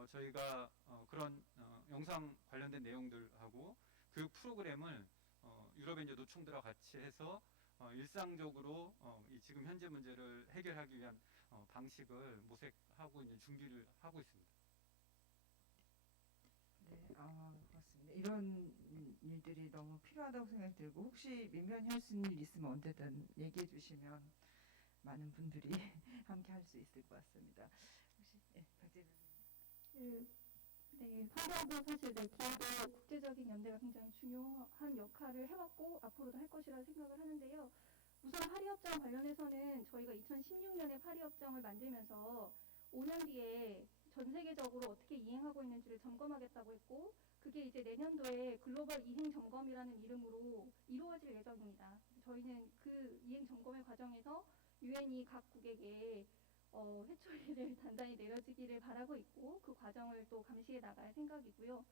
저희가 그런 영상 관련된 내용들하고 교육 프로그램을 유럽의 이제 노총들과 같이 해서 일상적으로 이 지금 현재 문제를 해결하기 위한 방식을 모색하고 이제 준비를 하고 있습니다. 네, 그렇습니다. 이런 일들이 너무 필요하다고 생각이 들고 혹시 민변이 할 수 있는 일 있으면 언제든 얘기해 주시면 많은 분들이 함께 할 수 있을 것 같습니다. 혹시 박재민 네, 사과도 사실 기후도 국제적인 연대가 굉장히 중요한 역할을 해왔고 앞으로도 할 것이라 생각을 하는데요. 우선 파리협정 관련해서는 저희가 2016년에 파리협정을 만들면서 5년 뒤에 전 세계적으로 어떻게 이행하고 있는지를 점검하겠다고 했고 그게 이제 내년도에 글로벌 이행 점검이라는 이름으로 이루어질 예정입니다. 저희는 그 이행 점검의 과정에서 유엔이 각국에게 회초리를 단단히 내려주기를 바라고 있고 그 과정을 또 감시해 나갈 생각이고요.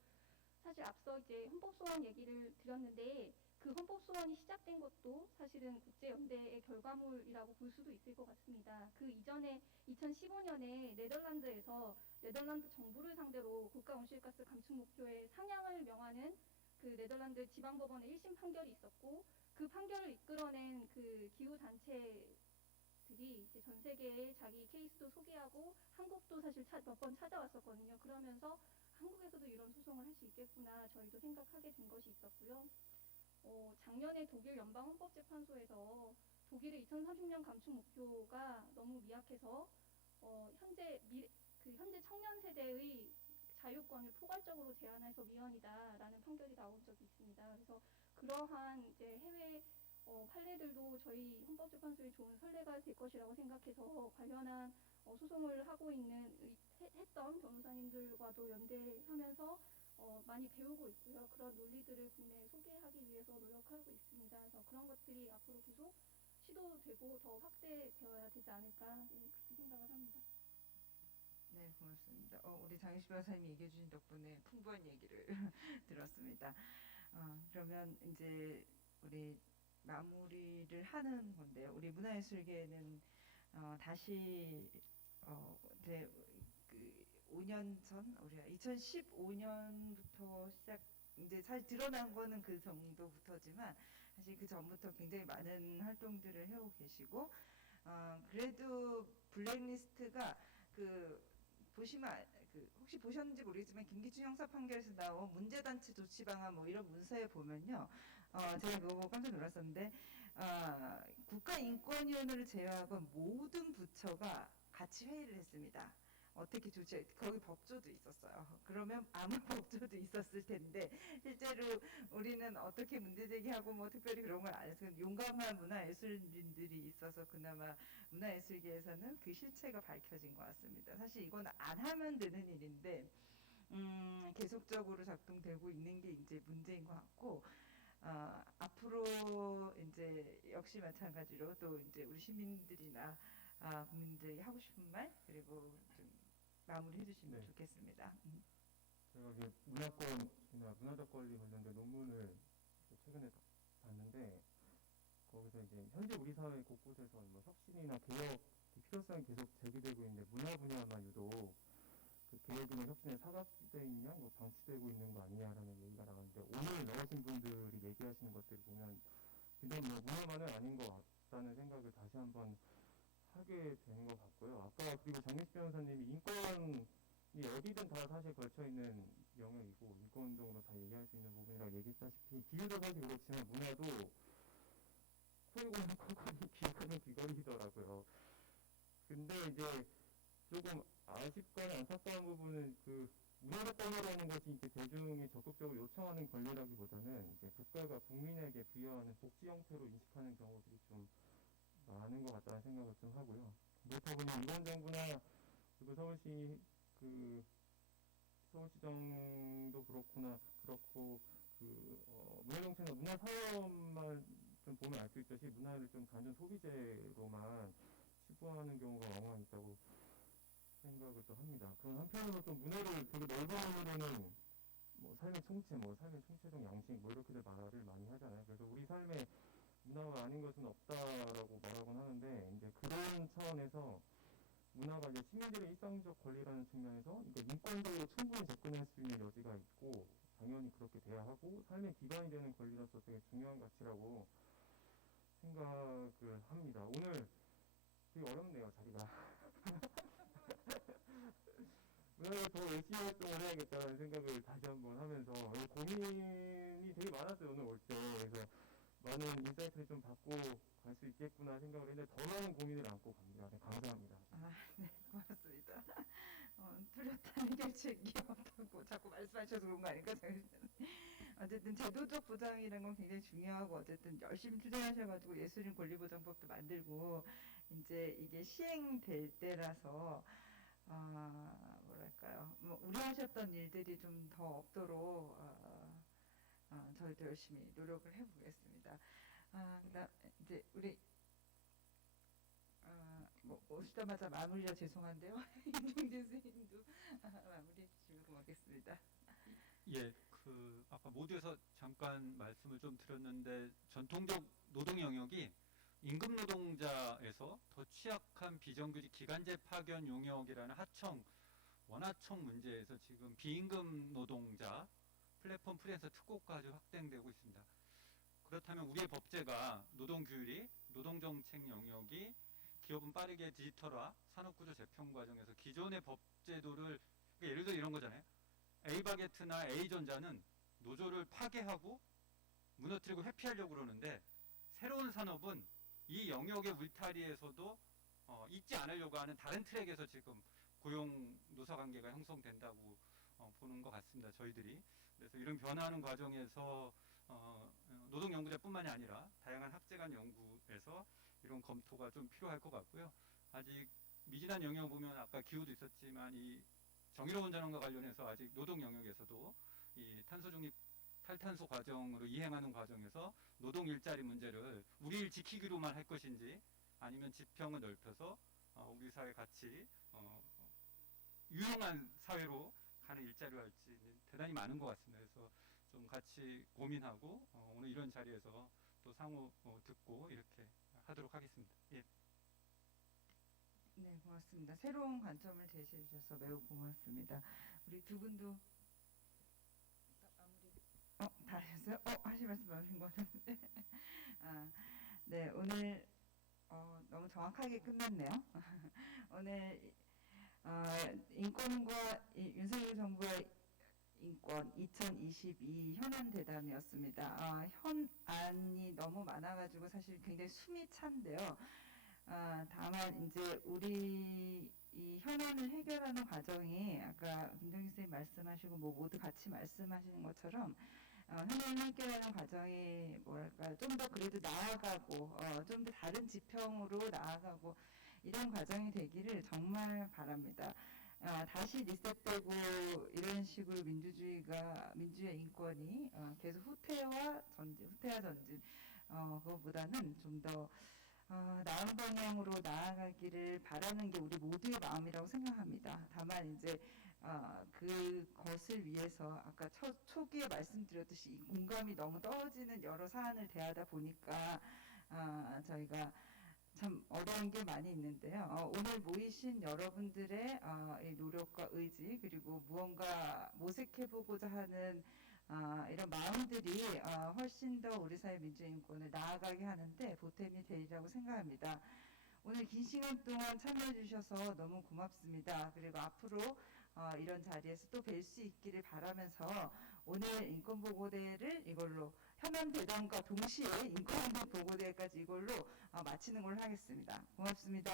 사실 앞서 이제 헌법소원 얘기를 드렸는데 그 헌법소원이 시작된 것도 사실은 국제연대의 결과물이라고 볼 수도 있을 것 같습니다. 그 이전에 2015년에 네덜란드에서 네덜란드 정부를 상대로 국가 온실가스 감축 목표의 상향을 명하는 그 네덜란드 지방법원의 1심 판결이 있었고 그 판결을 이끌어낸 그 기후단체 들이 이제 전 세계에 자기 케이스도 소개하고 한국도 사실 몇 번 찾아왔었거든요. 그러면서 한국에서도 이런 소송을 할 수 있겠구나 저희도 생각하게 된 것이 있었고요. 작년에 독일 연방헌법재판소에서 독일의 2030년 감축 목표가 너무 미약해서 현재 청년 세대의 자유권을 포괄적으로 제한해서 위헌이다라는 판결이 나온 적이 있습니다. 그래서 그러한 이제 해외 판례들도 저희 헌법재판소에 좋은 선례가 될 것이라고 생각해서 관련한 소송을 하고 했던 변호사님들과도 연대하면서 많이 배우고 있고요. 그런 논리들을 국내에 소개하기 위해서 노력하고 있습니다. 그래서 그런 것들이 앞으로 계속 시도되고 더 확대되어야 되지 않을까 그렇게 생각을 합니다. 네, 고맙습니다. 우리 장유시 변호사님이 얘기해 주신 덕분에 풍부한 얘기를 들었습니다. 그러면 이제 우리 마무리를 하는 건데요. 우리 문화예술계는 다시 5년 전 우리가 2015년부터 시작 이제 사실 드러난 거는 그 정도부터지만 사실 그 전부터 굉장히 많은 활동들을 해오고 계시고 그래도 블랙리스트가 보시면 혹시 보셨는지 모르겠지만 김기춘 형사 판결에서 나온 문제단체 조치 방안 뭐 이런 문서에 보면요. 제가 그거 보고 깜짝 놀랐었는데 국가인권위원회를 제외하고 모든 부처가 같이 회의를 했습니다. 어떻게 거기 법조도 있었어요. 그러면 아무 법조도 있었을 텐데 실제로 우리는 어떻게 문제제기하고 뭐 특별히 그런 걸 안 해서 용감한 문화예술인들이 있어서 그나마 문화예술계에서는 그 실체가 밝혀진 것 같습니다. 사실 이건 안 하면 되는 일인데 계속적으로 작동되고 있는 게 이제 문제인 것 같고 앞으로 이제 역시 마찬가지로 또 이제 우리 시민들이나 국민들이 하고 싶은 말 그리고 좀 마무리해 주시면 네. 좋겠습니다. 제가 이제 문화권이나 문화적 권리 관련된 논문을 최근에 봤는데 거기서 이제 현재 우리 사회 곳곳에서 뭐 혁신이나 개혁 필요성이 계속 제기되고 있는데 문화 분야만 유독 그 개혁이나 혁신에 사각지대 있냐, 뭐 방치되고 있는 거 아니냐라는 얘기가 나왔는데 오늘 나오신 분들이 얘기하시는 것들을 보면 굉장히 뭐 문화만은 아닌 것 같다는 생각을 다시 한번 하게 되는 것 같고요. 아까 그리고 장미식 변호사님이 인권이 어디든 다 사실 걸쳐 있는 영역이고 인권운동으로 다 얘기할 수 있는 부분이라고 얘기했다시피 기후도 사실 그렇지만 문화도 소리 고는 코골이 귀고는 귀걸이더라고요. 근데 이제 조금 아쉽거나 안타까운 부분은 그 문화적 권리라는 것이 이제 대중이 적극적으로 요청하는 권리라기보다는 이제 국가가 국민에게 부여하는 복지 형태로 인식하는 경우들이 좀 많은 것 같다는 생각을 좀 하고요. 그렇다 보니 이번 정부나 그리고 서울시정도 그렇고 문화정책이나 문화사업만 좀 보면 알 수 있듯이 문화를 좀 단순 소비재로만 치부하는 경우가 왕왕 있다고 생각을 또 합니다. 그런 한편으로 좀 문화를 되게 넓은 의미로는 뭐 삶의 총체, 뭐 삶의 총체적 양식 뭐 이렇게들 말을 많이 하잖아요. 그래서 우리 삶에 문화가 아닌 것은 없다라고 말하곤 하는데 이제 그런 차원에서 문화가 이제 시민들의 일상적 권리라는 측면에서 이제 인권적으로 충분히 접근할 수 있는 여지가 있고 당연히 그렇게 돼야 하고 삶의 기반이 되는 권리로서 되게 중요한 가치라고 생각을 합니다. 오늘 되게 어렵네요, 자리가. 문화를 더 열심히 활동을 해야겠다는 생각을 다시 한번 하면서 고민이 되게 많았어요, 오늘 올 때. 그래서 많은 인사이트를 좀 받고 갈 수 있겠구나 생각을 했는데 더 많은 고민을 안고 갑니다. 네, 감사합니다. 네, 고맙습니다. 뚜렷한 해결책이 없다고 자꾸 말씀하셔서 그런 거 아닐까 생각했는데 어쨌든 제도적 보장이라는 건 굉장히 중요하고 어쨌든 열심히 투자하셔가지고 예술인 권리보장법도 만들고 이제 이게 시행될 때라서 뭐랄까요 뭐 우려하셨던 일들이 좀 더 없도록 저희도 열심히 노력을 해보겠습니다. 그다음 이제 우리 뭐 오시자마자 마무리라 죄송한데요. 임종진 선생님도 마무리해 주시면 고맙겠습니다. 예, 그 아까 모두에서 잠깐 말씀을 좀 드렸는데 전통적 노동 영역이 임금 노동자에서 더 취약한 비정규직 기간제 파견 용역이라는 하청 원하청 문제에서 지금 비임금 노동자 플랫폼 프리랜서 특고까지 확대되고 있습니다. 그렇다면 우리의 법제가 노동규율이 노동정책 영역이 기업은 빠르게 디지털화, 산업구조 재편 과정에서 기존의 법제도를 그러니까 예를 들어 이런 거잖아요. A바게트나 A전자는 노조를 파괴하고 무너뜨리고 회피하려고 그러는데 새로운 산업은 이 영역의 울타리에서도 잊지 않으려고 하는 다른 트랙에서 지금 고용 노사 관계가 형성된다고 보는 것 같습니다. 저희들이. 그래서 이런 변화하는 과정에서 노동연구자뿐만이 아니라 다양한 학제간 연구에서 이런 검토가 좀 필요할 것 같고요. 아직 미진한 영역 보면 아까 기후도 있었지만 이 정의로운 전환과 관련해서 아직 노동 영역에서도 이 탄소 중립 탈탄소 과정으로 이행하는 과정에서 노동 일자리 문제를 우리 일 지키기로만 할 것인지 아니면 지평을 넓혀서 우리 사회 같이 유용한 사회로 가는 일자리를 할지 대단히 많은 것 같습니다. 그래서 좀 같이 고민하고 오늘 이런 자리에서 또 상호 듣고 이렇게 하도록 하겠습니다. 예. 네, 고맙습니다. 새로운 관점을 제시해 주셔서 매우 고맙습니다. 우리 두 분도 마무리 다 하셨어요? 하실 말씀 많으신 것 같은데. 네, 오늘 너무 정확하게 끝났네요. 오늘 인권과 윤석열 정부의 인권 2022 현안 대담이었습니다. 현안이 너무 많아가지고 사실 굉장히 숨이 찬데요. 다만 이제 우리 이 현안을 해결하는 과정이 아까 김정희 선생님 말씀하시고 뭐 모두 같이 말씀하시는 것처럼 현안을 해결하는 과정이 뭐랄까 좀 더 그래도 나아가고 좀 더 다른 지평으로 나아가고 이런 과정이 되기를 정말 바랍니다. 다시 리셋되고 이런 식으로 민주주의 인권이 계속 후퇴와 전진 그거보다는 좀 더 나은 방향으로 나아가기를 바라는 게 우리 모두의 마음이라고 생각합니다. 다만 이제 그것을 위해서 아까 초기에 말씀드렸듯이 이 공감이 너무 떨어지는 여러 사안을 대하다 보니까 저희가 참 어려운 게 많이 있는데요. 오늘 모이신 여러분들의 이 노력과 의지 그리고 무언가 모색해보고자 하는 이런 마음들이 훨씬 더 우리 사회 민주인권을 나아가게 하는데 보탬이 되리라고 생각합니다. 오늘 긴 시간 동안 참여해 주셔서 너무 고맙습니다. 그리고 앞으로 이런 자리에서 또 뵐 수 있기를 바라면서 오늘 인권보고대를 이걸로 현안 대담과 동시에 인권보고대까지 이걸로 마치는 걸로 하겠습니다. 고맙습니다.